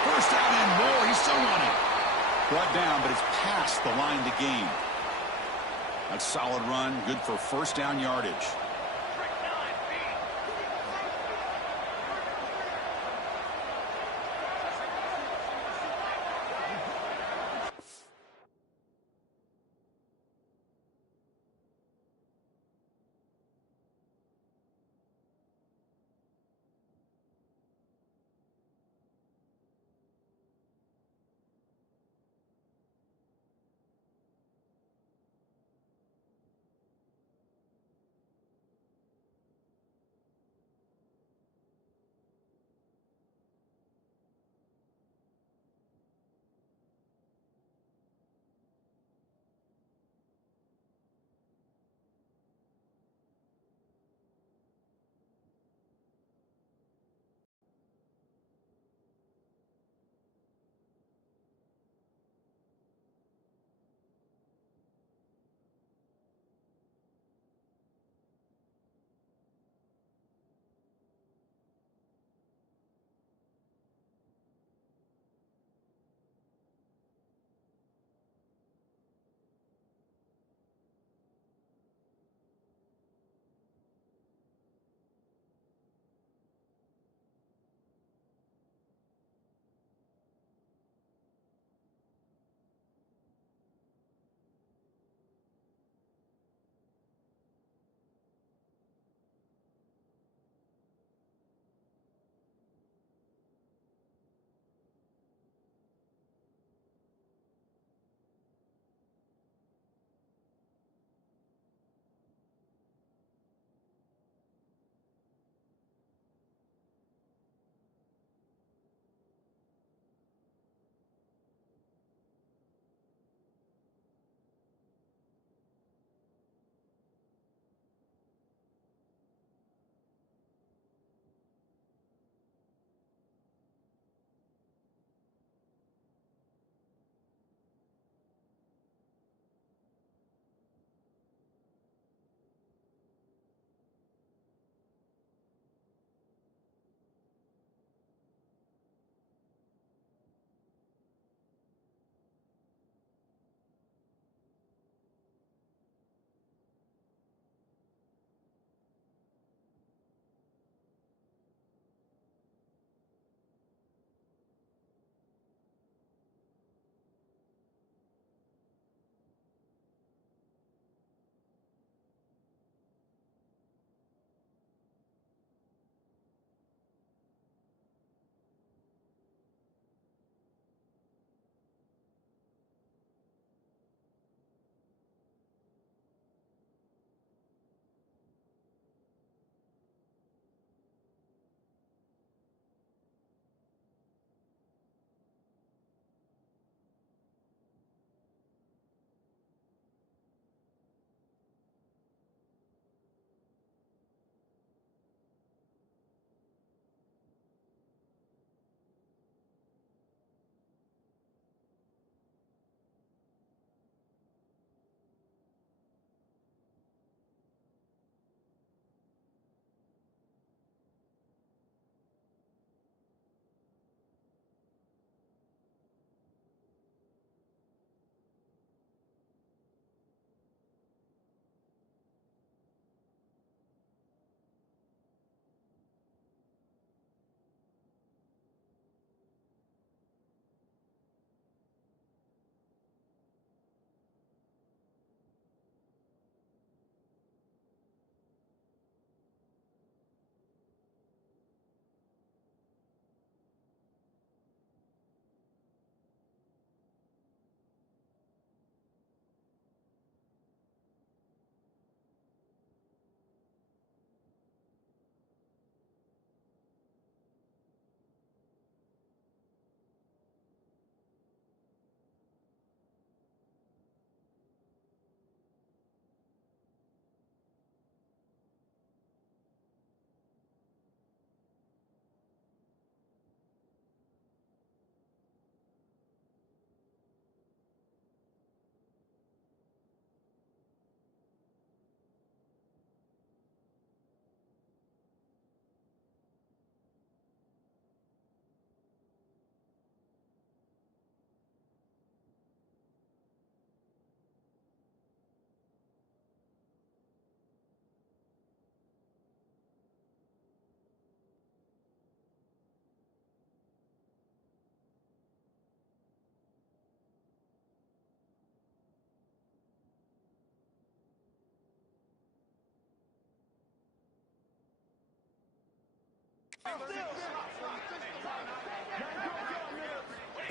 1st down and more. He's still on it. Brought down, but it's past the line to gain. That's a solid run. Good for 1st down yardage.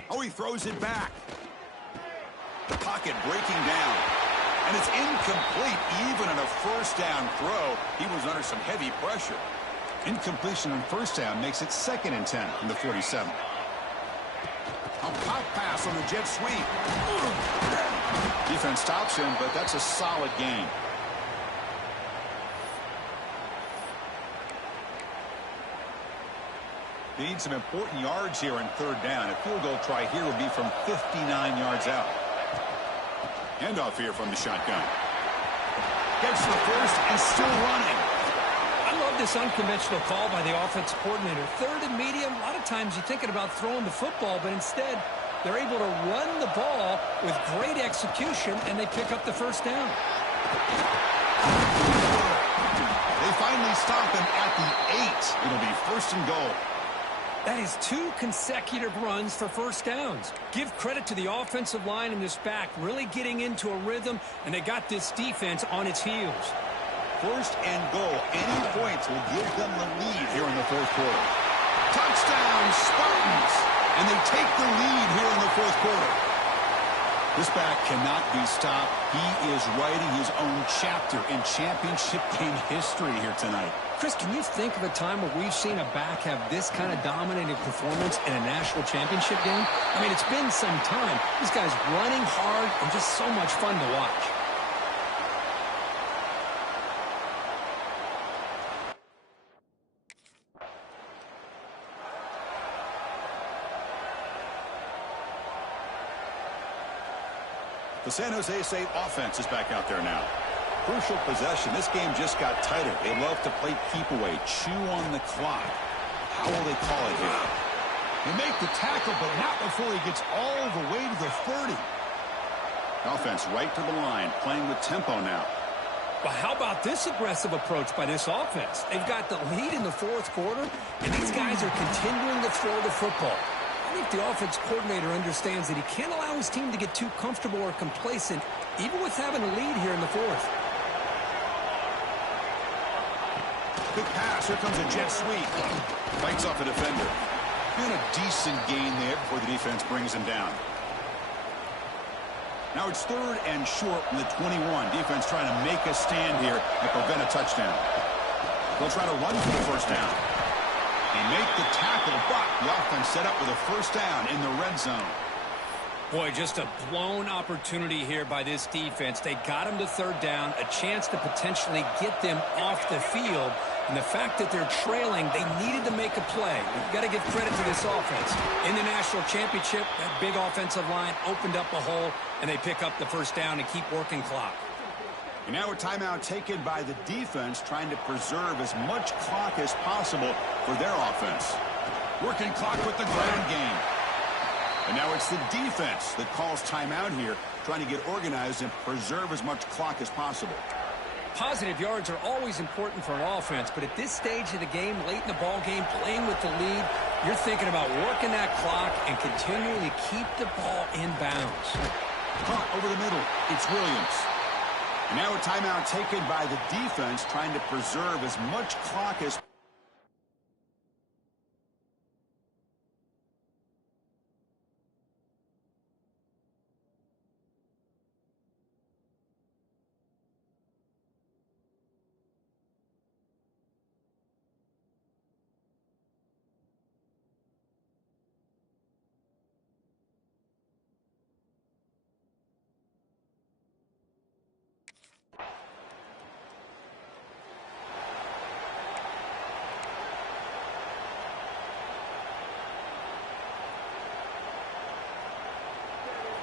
Oh, he throws it back. The pocket breaking down. And it's incomplete. Even on a first down throw, he was under some heavy pressure. Incompletion on first down makes it 2nd and 10 from the 47. A pop pass on the jet sweep. Defense stops him, but that's a solid gain. They need some important yards here on 3rd down. A field goal try here would be from 59 yards out. Handoff here from the shotgun. Gets the first and still running. I love this unconventional call by the offensive coordinator. 3rd and medium, a lot of times you're thinking about throwing the football, but instead they're able to run the ball with great execution, and they pick up the first down. They finally stop him at the 8. It'll be 1st and goal. That is 2 consecutive runs for first downs. Give credit to the offensive line in this back, really getting into a rhythm, and they got this defense on its heels. 1st and goal. Any points will give them the lead here in the 4th quarter. Touchdown, Spartans! And they take the lead here in the 4th quarter. This back cannot be stopped. He is writing his own chapter in championship game history here tonight. Chris, can you think of a time where we've seen a back have this kind of dominating performance in a national championship game? I mean, it's been some time. This guy's running hard and just so much fun to watch. The San Jose State offense is back out there now. Crucial possession. This game just got tighter. They love to play keep away, chew on the clock. How will they call it here? They make the tackle, but not before he gets all the way to the 30. Offense right to the line, playing with tempo now. Well, how about this aggressive approach by this offense? They've got the lead in the 4th quarter, and these guys are continuing to throw the football. I think the offense coordinator understands that he can't allow his team to get too comfortable or complacent, even with having a lead here in the 4th. Quick pass. Here comes a jet sweep. Fights off a defender. Doing a decent gain there before the defense brings him down. Now it's 3rd and short from the 21. Defense trying to make a stand here and prevent a touchdown. They'll try to run for the first down. They make the tackle, but the offense set up with a first down in the red zone. Boy, just a blown opportunity here by this defense. They got him to 3rd down, a chance to potentially get them off the field. And the fact that they're trailing, they needed to make a play. You've got to give credit to this offense. In the national championship, that big offensive line opened up a hole, and they pick up the first down and keep working clock. And now a timeout taken by the defense, trying to preserve as much clock as possible for their offense. Working clock with the ground game. And now it's the defense that calls timeout here, trying to get organized and preserve as much clock as possible. Positive yards are always important for an offense, but at this stage of the game, late in the ball game, playing with the lead, you're thinking about working that clock and continuing to keep the ball in bounds. Caught over the middle. It's Williams. And now a timeout taken by the defense, trying to preserve as much clock as possible.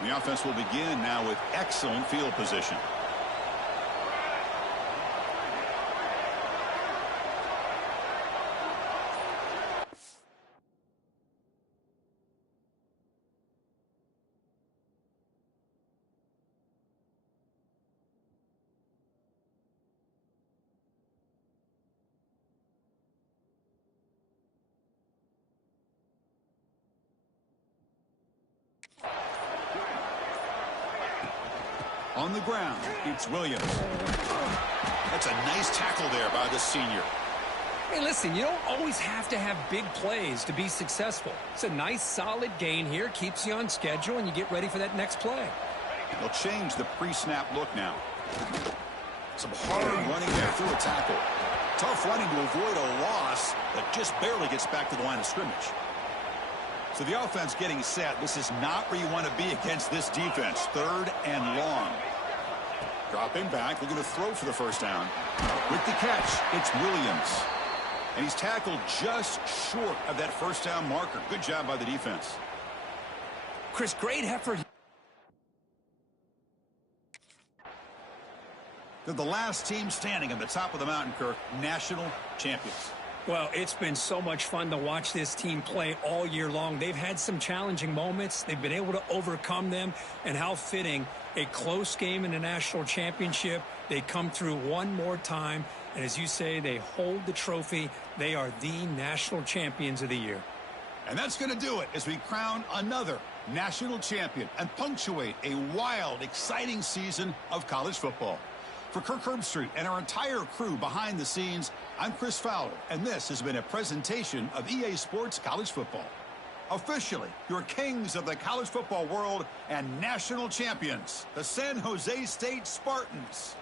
The offense will begin now with excellent field position. On the ground, it's Williams. That's a nice tackle there by the senior. Hey, listen, you don't always have to have big plays to be successful. It's a nice, solid gain here, keeps you on schedule, and you get ready for that next play. They'll change the pre-snap look now. Some hard running there through a tackle. Tough running to avoid a loss that just barely gets back to the line of scrimmage. So the offense getting set. This is not where you want to be against this defense. 3rd and long. Dropping back, looking to throw for the first down. With the catch, it's Williams. And he's tackled just short of that first down marker. Good job by the defense. Chris, great effort. They're the last team standing at the top of the mountain, Kirk. National champions. Well, it's been so much fun to watch this team play all year long. They've had some challenging moments. They've been able to overcome them. And how fitting, a close game in the national championship. They come through one more time. And as you say, they hold the trophy. They are the national champions of the year. And that's going to do it as we crown another national champion and punctuate a wild, exciting season of college football. For Kirk Herbstreit and our entire crew behind the scenes, I'm Chris Fowler, and this has been a presentation of EA Sports College Football. Officially, your kings of the college football world and national champions, the San Jose State Spartans.